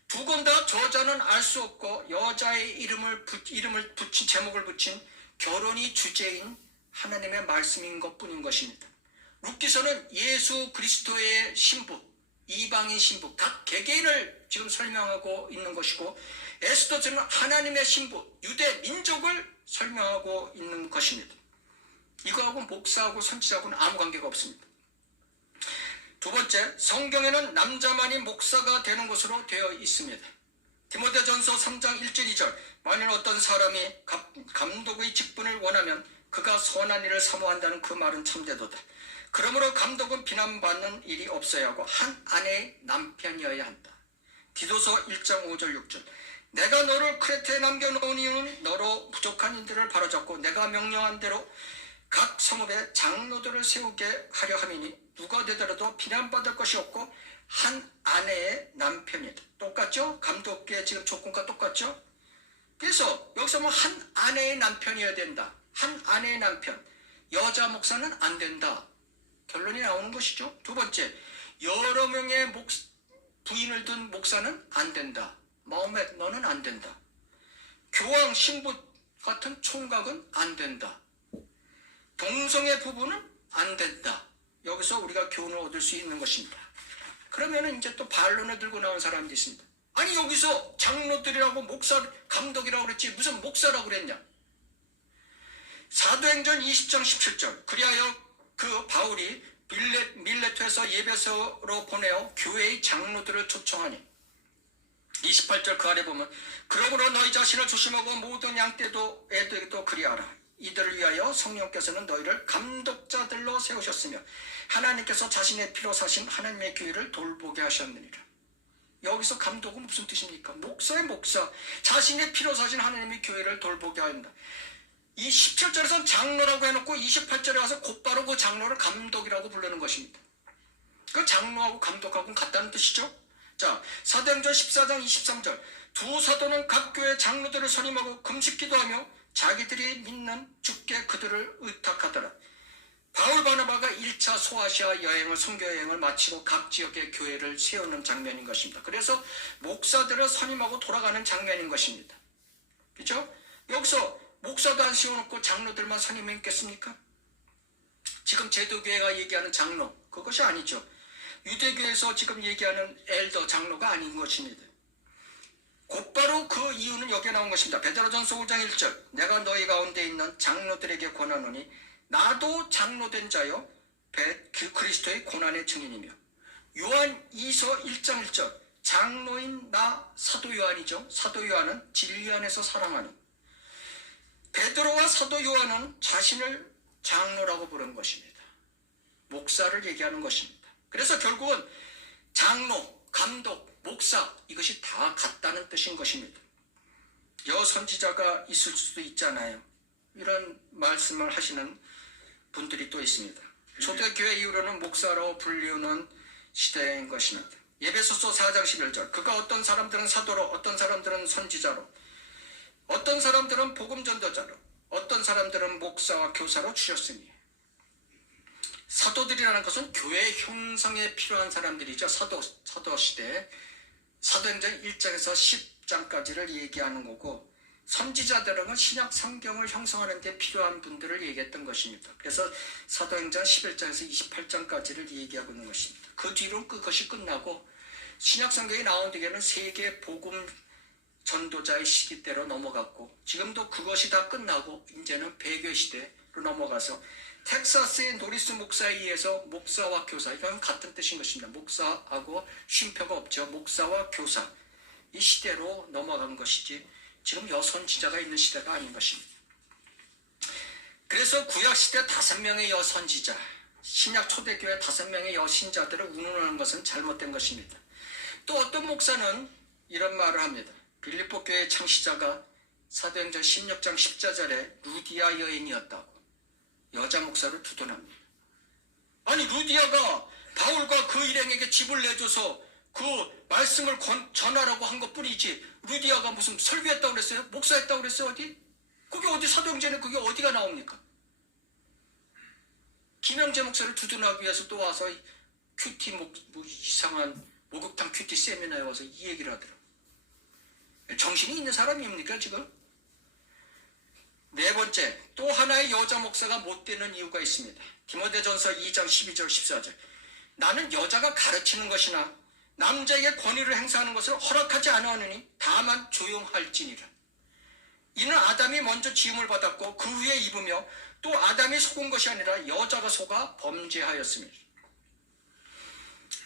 2권 다 저자는 알 수 없고 여자의 이름을 붙인 제목을 붙인 결혼이 주제인 하나님의 말씀인 것뿐인 것입니다. 룻기서는 예수 그리스도의 신부, 이방인 신부, 각 개개인을 지금 설명하고 있는 것이고, 에스더서는 하나님의 신부, 유대 민족을 설명하고 있는 것입니다. 이거하고 목사하고 선지자하고는 아무 관계가 없습니다. 두 번째, 성경에는 남자만이 목사가 되는 것으로 되어 있습니다. 디모데전서 3장 1절 2절, 만일 어떤 사람이 감독의 직분을 원하면 그가 선한 일을 사모한다는 그 말은 참되도다. 그러므로 감독은 비난받는 일이 없어야 하고 한 아내의 남편이어야 한다. 디도서 1장 5절 6절, 내가 너를 크레테에 남겨놓은 이유는 너로 부족한 인들을 바로잡고 내가 명령한 대로 각 성읍에 장로들을 세우게 하려 함이니 누가 되더라도 비난받을 것이 없고 한 아내의 남편이다. 똑같죠? 감독의 지금 조건과 똑같죠? 그래서 여기서 뭐 한 아내의 남편이어야 된다. 한 아내의 남편. 여자 목사는 안 된다. 결론이 나오는 것이죠. 두 번째, 여러 명의 부인을 둔 목사는 안 된다. 마호멧 너는 안 된다. 교황 신부 같은 총각은 안 된다. 동성애 부부는 안 된다. 여기서 우리가 교훈을 얻을 수 있는 것입니다. 그러면은 이제 또 반론을 들고 나온 사람들이 있습니다. 아니 여기서 장로들이라고 감독이라고 그랬지 무슨 목사라고 그랬냐. 사도행전 20장 17절, 그리하여 그 바울이 밀레토에서 예배소로 보내어 교회의 장로들을 초청하니, 28절 그 아래 보면, 그러므로 너희 자신을 조심하고 모든 양떼도 애들도 그리하라. 이들을 위하여 성령께서는 너희를 감독자들로 세우셨으며 하나님께서 자신의 피로 사신 하나님의 교회를 돌보게 하셨느니라. 여기서 감독은 무슨 뜻입니까? 목사의 목사, 자신의 피로 사신 하나님의 교회를 돌보게 한다. 이 17절에서는 장로라고 해놓고 28절에 와서 곧바로 그 장로를 감독이라고 부르는 것입니다. 그 장로하고 감독하고는 같다는 뜻이죠. 자, 사도행전 14장 23절, 두 사도는 각 교회 장로들을 선임하고 금식기도 하며 자기들이 믿는 주께 그들을 의탁하더라. 바울 바나바가 1차 소아시아 여행을, 선교 여행을 마치고 각 지역의 교회를 세우는 장면인 것입니다. 그래서 목사들을 선임하고 돌아가는 장면인 것입니다. 그렇죠? 여기서 목사도 안 세워놓고 장로들만 선임했겠습니까? 지금 제도교회가 얘기하는 장로, 그것이 아니죠. 유대교에서 지금 얘기하는 엘더 장로가 아닌 것입니다. 곧바로 그 이유는 여기에 나온 것입니다. 베드로전서 5장 1절, 내가 너희 가운데 있는 장로들에게 권하노니 나도 장로된 자요 그 그리스도의 고난의 증인이며 요한 2서 1장 1절 장로인 나 사도 요한이죠. 사도 요한은 진리 안에서 사랑하는, 베드로와 사도 요한은 자신을 장로라고 부른 것입니다. 목사를 얘기하는 것입니다. 그래서 결국은 장로, 감독, 목사 이것이 다 같다는 뜻인 것입니다. 여선지자가 있을 수도 있잖아요. 이런 말씀을 하시는 분들이 또 있습니다. 초대교회 이후로는 목사로 불리우는 시대인 것입니다. 에베소서 4장 11절 그가 어떤 사람들은 사도로, 어떤 사람들은 선지자로, 어떤 사람들은 복음 전도자로, 어떤 사람들은 목사와 교사로 주셨으니. 사도들이라는 것은 교회 형성에 필요한 사람들이죠. 사도 시대 사도행전 1장에서 10장까지를 얘기하는 거고, 선지자들은 신약 성경을 형성하는 데 필요한 분들을 얘기했던 것입니다. 그래서 사도행전 11장에서 28장까지를 얘기하고 있는 것입니다. 그 뒤로는 그것이 끝나고 신약 성경이 나온 뒤에는 세계 복음 전도자의 시기대로 넘어갔고, 지금도 그것이 다 끝나고 이제는 배교 시대로 넘어가서 텍사스의 노리스 목사에 의해서 목사와 교사, 이건 같은 뜻인 것입니다. 목사하고 쉼표가 없죠. 목사와 교사, 이 시대로 넘어간 것이지 지금 여선지자가 있는 시대가 아닌 것입니다. 그래서 구약시대 5명의 여선지자, 신약 초대교회 5명의 여신자들을 운운하는 것은 잘못된 것입니다. 또 어떤 목사는 이런 말을 합니다. 빌립보 교회 창시자가 사도행전 16장 14절에 루디아 여인이었다고 여자 목사를 두둔합니다. 아니, 루디아가 바울과 그 일행에게 집을 내줘서 그 말씀을 전하라고 한 것뿐이지, 루디아가 무슨 설교했다고 그랬어요? 목사했다고 그랬어요? 어디? 그게 어디 사도행전에 그게 어디가 나옵니까? 김영재 목사를 두둔하기 위해서 또 와서 큐티 이상한 목욕탕 큐티 세미나에 와서 이 얘기를 하더라고요. 정신이 있는 사람입니까 지금? 네 번째, 또 하나의 여자 목사가 못 되는 이유가 있습니다. 디모데전서 2장 12절 14절 나는 여자가 가르치는 것이나 남자에게 권위를 행사하는 것을 허락하지 않으니 다만 조용할지니라. 이는 아담이 먼저 지음을 받았고 그 후에 입으며 또 아담이 속은 것이 아니라 여자가 속아 범죄하였습니다.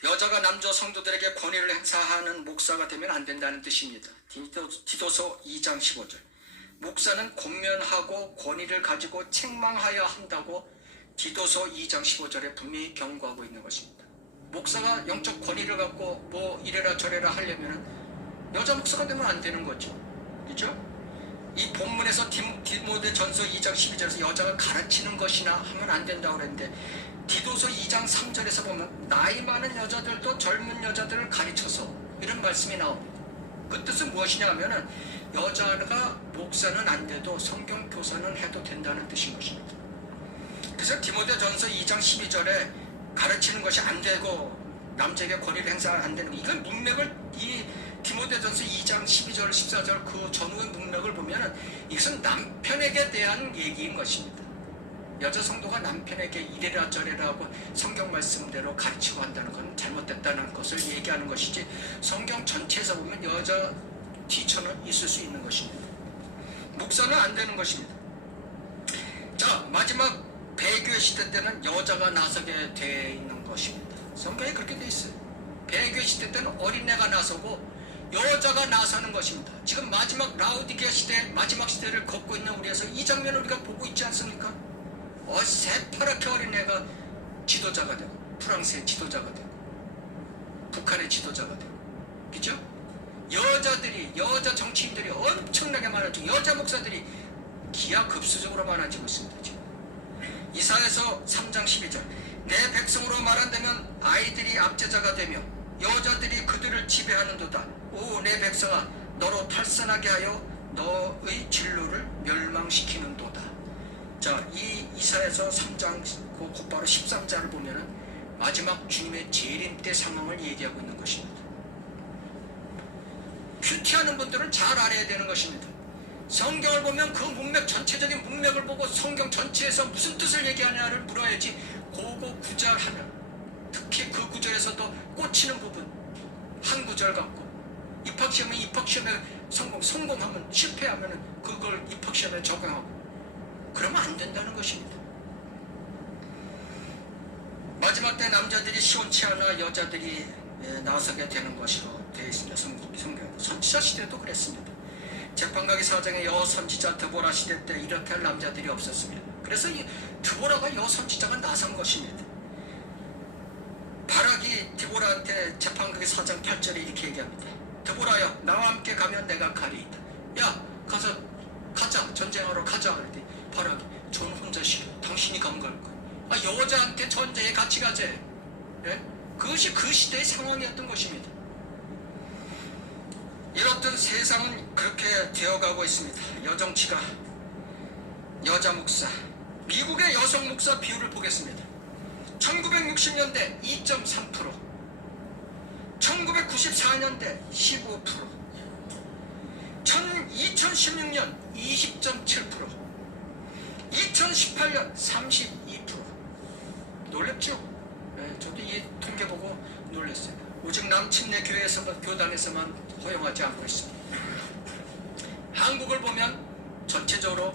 여자가 남자 성도들에게 권위를 행사하는 목사가 되면 안 된다는 뜻입니다. 디도서 2장 15절 목사는 권면하고 권위를 가지고 책망하여야 한다고 디도서 2장 15절에 분명히 경고하고 있는 것입니다. 목사가 영적 권위를 갖고 뭐 이래라 저래라 하려면 여자 목사가 되면 안 되는 거죠. 그렇죠? 이 본문에서 디모데전서 2장 12절에서 여자가 가르치는 것이나 하면 안 된다고 그랬는데, 디도서 2장 3절에서 보면 나이 많은 여자들도 젊은 여자들을 가르쳐서 이런 말씀이 나옵니다. 그 뜻은 무엇이냐 하면은 여자가 목사는 안 돼도 성경 교사는 해도 된다는 뜻인 것입니다. 그래서 디모데전서 2장 12절에 가르치는 것이 안 되고 남자에게 권위를 행사가 안 되는, 이건 문맥을, 이 디모데전서 2장 12절 14절 그 전후의 문맥을 보면은 이것은 남편에게 대한 얘기인 것입니다. 여자 성도가 남편에게 이래라 저래라 하고 성경 말씀대로 가르치고 한다는 건 잘못됐다는 것을 얘기하는 것이지, 성경 전체에서 보면 여자 티처는 있을 수 있는 것입니다. 목사는 안 되는 것입니다. 자, 마지막 배교의 시대 때는 여자가 나서게 되어 있는 것입니다. 성경에 그렇게 되어 있어요. 배교의 시대 때는 어린애가 나서고 여자가 나서는 것입니다. 지금 마지막 라우디게아 시대, 마지막 시대를 걷고 있는 우리에서 이 장면을 우리가 보고 있지 않습니까? 새파랗게 어린애가 지도자가 되고, 프랑스의 지도자가 되고, 북한의 지도자가 되고, 그죠? 여자 정치인들이 엄청나게 많아지고, 여자 목사들이 기하급수적으로 많아지고 있습니다. 지금. 이사야서 3장 12절 내 백성으로 말한다면 아이들이 압제자가 되며 여자들이 그들을 지배하는도다. 오, 내 백성아, 너로 탈선하게 하여 너의 진로를 멸망시키는도다. 자, 이 이사야서 3장 곧바로 13절을 보면은 마지막 주님의 재림 때 상황을 얘기하고 있는 것입니다. 큐티하는 분들은 잘 알아야 되는 것입니다. 성경을 보면 그 문맥, 전체적인 문맥을 보고 성경 전체에서 무슨 뜻을 얘기하냐를 물어야지, 그거 구절 하나, 특히 그 구절에서도 꽂히는 부분 한 구절 갖고 입학시험에 성공하면, 실패하면 그걸 입학시험에 적용하고 그러면 안 된다는 것입니다. 마지막 때 남자들이 시원치 않아 여자들이 나서게 되는 것으로 되어 있습니다. 성경 선지자 시대도 그랬습니다. 재판가기 4장의 여선지자 드보라 시대 때 이렇게 할 남자들이 없었습니다. 그래서 이 드보라가 여선지자가 나선 것입니다. 바락이 드보라한테 재판가기 4장 8절에 이렇게 얘기합니다. 드보라야, 나와 함께 가면 내가 가리이다. 야, 가자, 전쟁하러 가자. 그랬더니 바락이, 전 혼자 싫어. 당신이 간 걸 거야. 여자한테 전쟁에 같이 가재. 예? 그것이 그 시대의 상황이었던 것입니다. 이렇듯 세상은 그렇게 되어가고 있습니다. 여정치가, 여자 목사, 미국의 여성 목사 비율을 보겠습니다. 1960년대 2.3%, 1994년대 15%, 2016년 20.7%, 2018년 32%. 놀랍죠? 네, 저도 이 통계 보고 놀랐어요. 오직 남침내 교단에서만 허용하지 않고 있습니다. 한국을 보면 전체적으로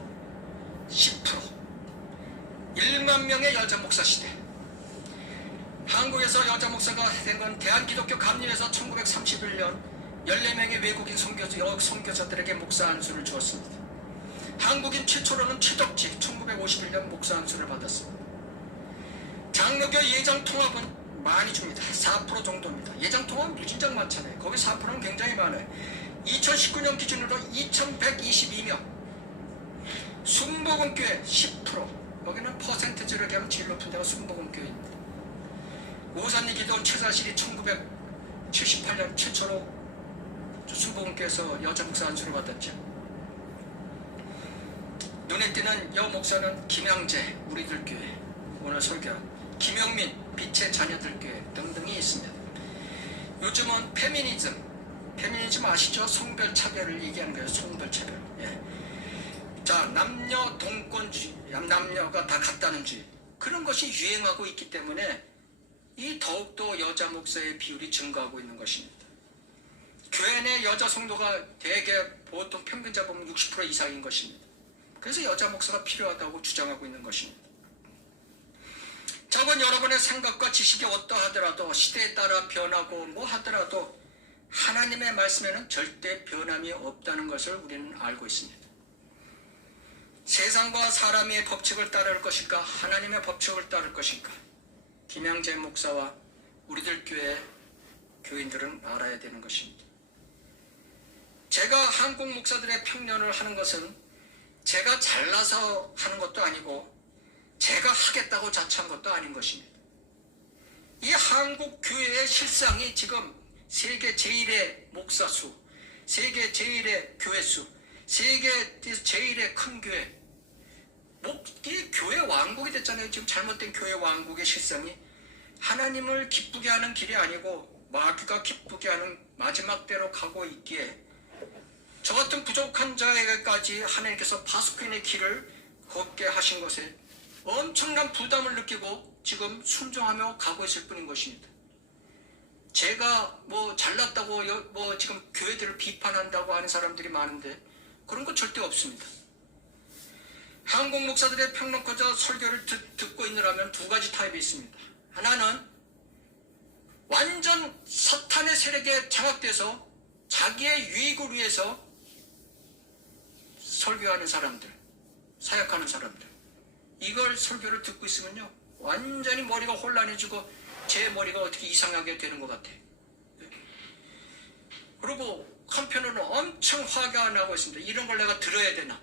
10%, 1만 명의 여자 목사 시대. 한국에서 여자 목사가 된 건 대한기독교 감리에서 1931년 14명의 외국인 선교사들에게 목사 안수를 주었습니다. 한국인 최초로는 최덕지 1951년 목사 안수를 받았습니다. 장로교 예장통합은 많이 줍니다. 4% 정도입니다. 예장통합은 무진장 많잖아요. 거기 4%는 굉장히 많아요. 2019년 기준으로 2122명. 순복음교회 10%. 여기는 퍼센트지를 얘기하면 제일 높은 데가 순복음교회입니다. 오산리 기도원 최사실이 1978년 최초로 순복음교회에서 여자 목사 안수를 받았죠. 눈에 띄는 여 목사는 김양재 우리들 교회 오늘 설교한 김영민 빛의 자녀들 교회 등등이 있습니다. 요즘은 페미니즘 아시죠? 성별 차별을 얘기하는 거예요. 성별 차별. 예. 자, 남녀 동권주의, 남녀가 다 같다는 주의, 그런 것이 유행하고 있기 때문에 이 더욱더 여자 목사의 비율이 증가하고 있는 것입니다. 교회 내 여자 성도가 대개 보통 평균 잡으면 60% 이상인 것입니다. 그래서 여자 목사가 필요하다고 주장하고 있는 것입니다. 저건 여러분의 생각과 지식이 어떠하더라도 시대에 따라 변하고 뭐 하더라도 하나님의 말씀에는 절대 변함이 없다는 것을 우리는 알고 있습니다. 세상과 사람의 법칙을 따를 것인가, 하나님의 법칙을 따를 것인가, 김양재 목사와 우리들 교회 교인들은 알아야 되는 것입니다. 제가 한국 목사들의 평론을 하는 것은 제가 잘나서 하는 것도 아니고 제가 하겠다고 자처한 것도 아닌 것입니다. 이 한국 교회의 실상이 지금 세계 제1의 목사 수, 세계 제1의 교회 수, 세계 제1의 큰 교회, 이 교회 왕국이 됐잖아요. 지금 잘못된 교회 왕국의 실상이 하나님을 기쁘게 하는 길이 아니고 마귀가 기쁘게 하는 마지막 때로 가고 있기에 저 같은 부족한 자에게까지 하나님께서 파수꾼의 길을 걷게 하신 것에 엄청난 부담을 느끼고 지금 순종하며 가고 있을 뿐인 것입니다. 제가 뭐 잘났다고 뭐 지금 교회들을 비판한다고 하는 사람들이 많은데 그런 거 절대 없습니다. 한국 목사들의 평론가자 설교를 듣고 있느라면 두 가지 타입이 있습니다. 하나는 완전 사탄의 세력에 장악돼서 자기의 유익을 위해서 설교하는 사람들, 사역하는 사람들, 이걸 설교를 듣고 있으면요 완전히 머리가 혼란해지고 제 머리가 어떻게 이상하게 되는 것 같아요. 그리고 한편으로는 엄청 화가 나고 있습니다. 이런 걸 내가 들어야 되나.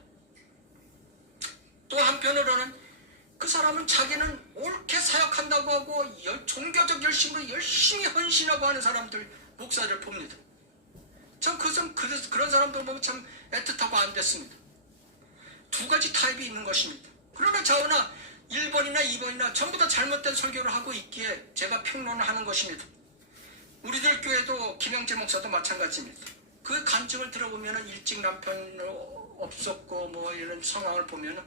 또 한편으로는 그 사람은 자기는 옳게 사역한다고 하고 종교적 열심으로 열심히 헌신하고 하는 사람들, 목사를 봅니다. 참 그런 사람들 보면 참 애틋하고 안 됐습니다. 두 가지 타입이 있는 것입니다. 그러나 저나 1번이나 2번이나 전부 다 잘못된 설교를 하고 있기에 제가 평론을 하는 것입니다. 우리들 교회도 김영재 목사도 마찬가지입니다. 그 간증을 들어보면 일찍 남편 없었고 뭐 이런 상황을 보면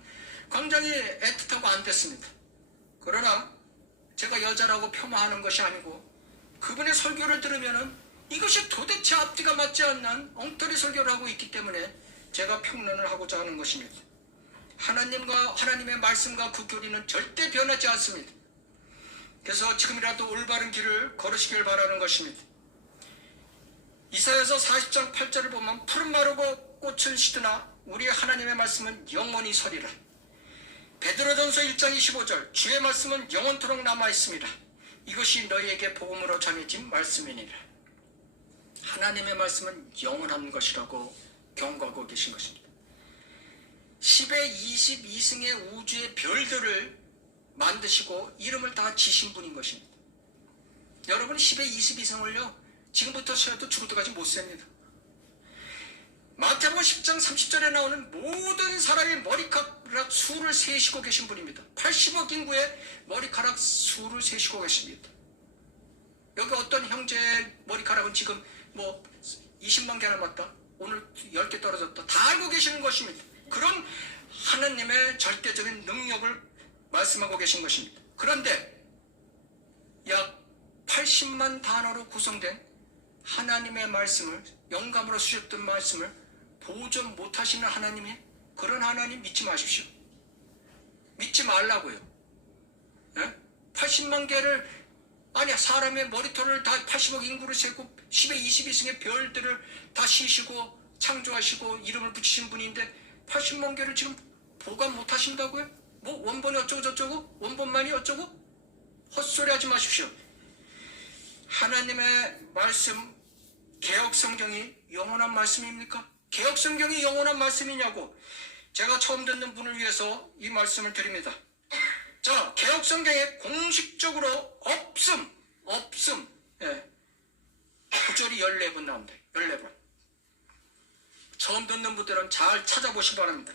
굉장히 애틋하고 안 됐습니다. 그러나 제가 여자라고 폄하하는 것이 아니고 그분의 설교를 들으면 이것이 도대체 앞뒤가 맞지 않는 엉터리 설교를 하고 있기 때문에 제가 평론을 하고자 하는 것입니다. 하나님의 말씀과 그 교리는 절대 변하지 않습니다. 그래서 지금이라도 올바른 길을 걸으시길 바라는 것입니다. 이사야서 40장 8절을 보면 푸른 마르고 꽃은 시드나 우리 하나님의 말씀은 영원히 서리라. 베드로전서 1장 25절 주의 말씀은 영원토록 남아있습니다. 이것이 너희에게 복음으로 전해진 말씀이니라. 하나님의 말씀은 영원한 것이라고 경고하고 계신 것입니다. 10의 22승의 우주의 별들을 만드시고 이름을 다 지신 분인 것입니다. 여러분 10의 22승을요 지금부터 세어도 죽을 때까지 못 셉니다. 마태복음 10장 30절에 나오는 모든 사람의 머리카락 수를 세시고 계신 분입니다. 80억 인구의 머리카락 수를 세시고 계십니다. 여기 어떤 형제의 머리카락은 지금 뭐 20만 개 남았다, 오늘 10개 떨어졌다, 다 알고 계시는 것입니다. 그런 하나님의 절대적인 능력을 말씀하고 계신 것입니다. 그런데 약 80만 단어로 구성된 하나님의 말씀을, 영감으로 쓰셨던 말씀을 보존 못하시는 하나님이, 그런 하나님 믿지 마십시오. 믿지 말라고요. 80만 개를, 아니 사람의 머리털을 다 80억 인구를 세고 10의 22승의 별들을 다 시시고 창조하시고 이름을 붙이신 분인데 80만 개를 지금 보관 못하신다고요? 뭐 원본이 어쩌고 저쩌고, 원본만이 어쩌고? 헛소리 하지 마십시오. 하나님의 말씀, 개혁성경이 영원한 말씀입니까? 개혁성경이 영원한 말씀이냐고 제가 처음 듣는 분을 위해서 이 말씀을 드립니다. 자, 개혁성경에 공식적으로 없음 구절이 14번 나옵니다. 14번. 처음 듣는 분들은 잘 찾아보시기 바랍니다.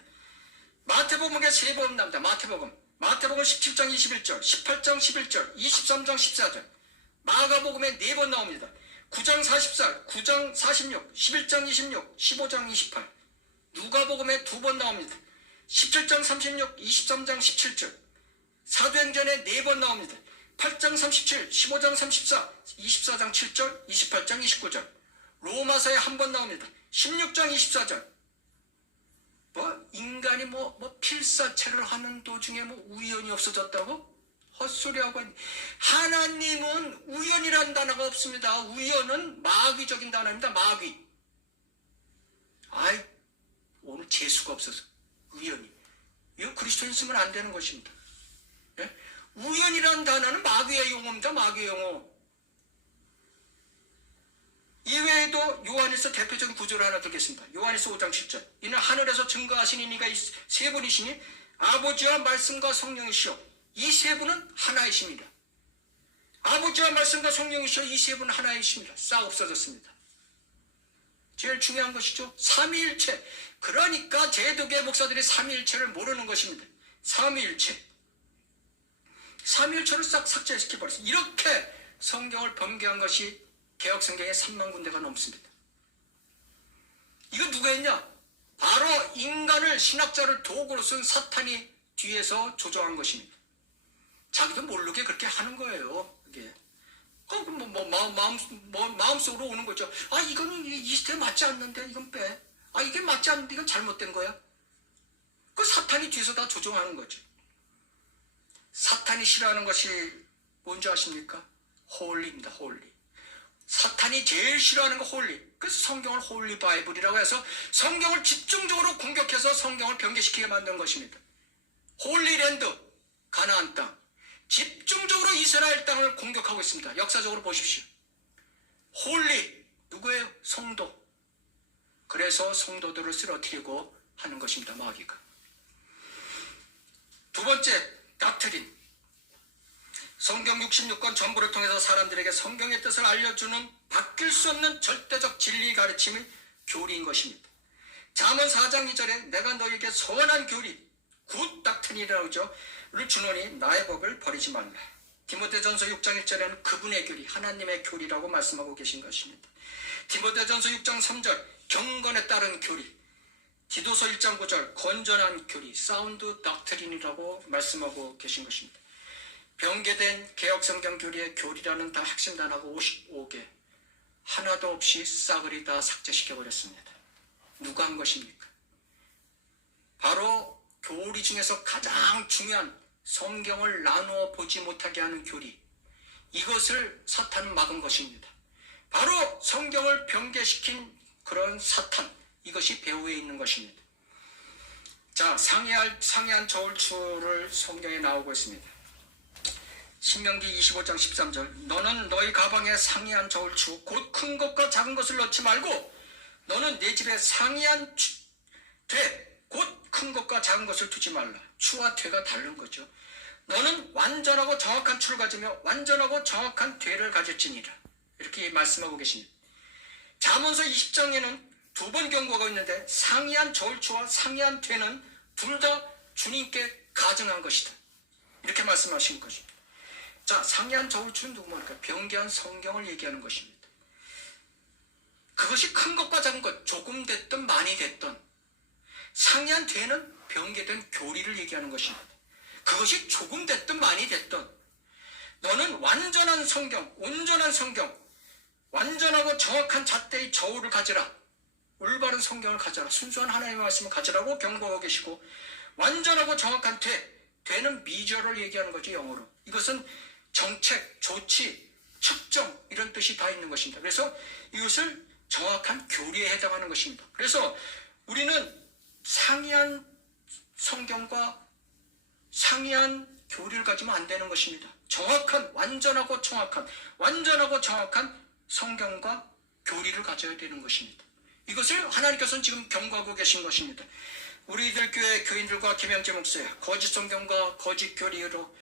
마태복음에 3번 나옵니다. 마태복음 17장 21절, 18장 11절, 23장 14절. 마가복음에 4번 나옵니다. 9장 44, 9장 46, 11장 26, 15장 28. 누가복음에 2번 나옵니다. 17장 36, 23장 17절. 사도행전에 4번 나옵니다. 8장 37, 15장 34, 24장 7절, 28장 29절. 로마서에 1번 나옵니다. 16장 24절. 인간이 필사체를 하는 도중에 우연이 없어졌다고? 헛소리하고. 하나님은 우연이라는 단어가 없습니다. 우연은 마귀적인 단어입니다. 마귀. 오늘 재수가 없어서 우연이. 이거 그리스도인 쓰면 안 되는 것입니다. 예? 우연이라는 단어는 마귀의 용어입니다. 마귀의 용어. 이외에도 요한에서 대표적인 구조를 하나 들겠습니다. 요한에서 5장 7절. 이는 하늘에서 증거하시니 이가 세 분이시니 아버지와 말씀과 성령이시여. 이 세 분은 하나이십니다. 아버지와 말씀과 성령이시여, 이 세 분은 하나이십니다. 싹 없어졌습니다. 제일 중요한 것이죠. 삼위일체. 그러니까 제독의 목사들이 삼위일체를 모르는 것입니다. 삼위일체를 싹 삭제시켜버렸습니다. 이렇게 성경을 변개한 것이 개혁성경에 3만 군데가 넘습니다. 이거 누가 했냐? 바로 인간을, 신학자를 도구로 쓴 사탄이 뒤에서 조정한 것입니다. 자기도 모르게 그렇게 하는 거예요. 이게. 마음속으로 오는 거죠. 이거는 이 시대에 맞지 않는데 이건 빼. 이게 맞지 않는데 이건 잘못된 거야. 그 사탄이 뒤에서 다 조정하는 거죠. 사탄이 싫어하는 것이 뭔지 아십니까? 홀리입니다. 홀리. 사탄이 제일 싫어하는 거 홀리. 그래서 성경을 홀리 바이블이라고 해서 성경을 집중적으로 공격해서 성경을 변개시키게 만든 것입니다. 홀리랜드, 가나안 땅. 집중적으로 이스라엘 땅을 공격하고 있습니다. 역사적으로 보십시오. 홀리, 누구예요? 성도. 그래서 성도들을 쓰러뜨리고 하는 것입니다. 마귀가. 두 번째, 닥트린. 성경 66권 전부를 통해서 사람들에게 성경의 뜻을 알려주는 바뀔 수 없는 절대적 진리 가르침이 교리인 것입니다. 잠언 4장 2절에 내가 너에게 선한 교리, 굿 닥트린이라고 하죠. 를 주노니 나의 법을 버리지 말라. 디모데전서 6장 1절에는 그분의 교리, 하나님의 교리라고 말씀하고 계신 것입니다. 디모데전서 6장 3절 경건에 따른 교리, 디도서 1장 9절 건전한 교리, 사운드 닥트린이라고 말씀하고 계신 것입니다. 변개된 개혁성경 교리의 교리라는 다 핵심 단어가 55개, 하나도 없이 싸그리 다 삭제시켜버렸습니다. 누가 한 것입니까? 바로 교리 중에서 가장 중요한 성경을 나누어 보지 못하게 하는 교리, 이것을 사탄은 막은 것입니다. 바로 성경을 변개시킨 그런 사탄, 이것이 배후에 있는 것입니다. 자, 상이한 저울추를 성경에 나오고 있습니다. 신명기 25장 13절, 너는 너희 가방에 상이한 저울추 곧 큰 것과 작은 것을 넣지 말고 너는 내 집에 상이한 되 곧 큰 것과 작은 것을 두지 말라. 추와 되가 다른 거죠. 너는 완전하고 정확한 추를 가지며 완전하고 정확한 되를 가졌지니라. 이렇게 말씀하고 계십니다. 잠언서 20장에는 두 번 경고가 있는데 상이한 저울추와 상이한 되는 둘 다 주님께 가증한 것이다. 이렇게 말씀하신 것입니다. 자, 상이한 저울추는 누구 말일까? 변개한 성경을 얘기하는 것입니다. 그것이 큰 것과 작은 것, 조금 됐든 많이 됐든, 상이한 되는 변개된 교리를 얘기하는 것입니다. 그것이 조금 됐든 많이 됐든 너는 완전한 성경, 온전한 성경, 완전하고 정확한 잣대의 저울을 가지라. 올바른 성경을 가져라. 순수한 하나님의 말씀을 가지라고 경고하고 계시고, 완전하고 정확한 되는 미저를 얘기하는 거죠, 영어로. 이것은 정책, 조치, 측정 이런 뜻이 다 있는 것입니다. 그래서 이것을 정확한 교리에 해당하는 것입니다. 그래서 우리는 상이한 성경과 상이한 교리를 가지면 안 되는 것입니다. 정확한, 완전하고 정확한 성경과 교리를 가져야 되는 것입니다. 이것을 하나님께서는 지금 경고하고 계신 것입니다. 우리들 교회 교인들과 김영재 목사의 거짓 성경과 거짓 교리로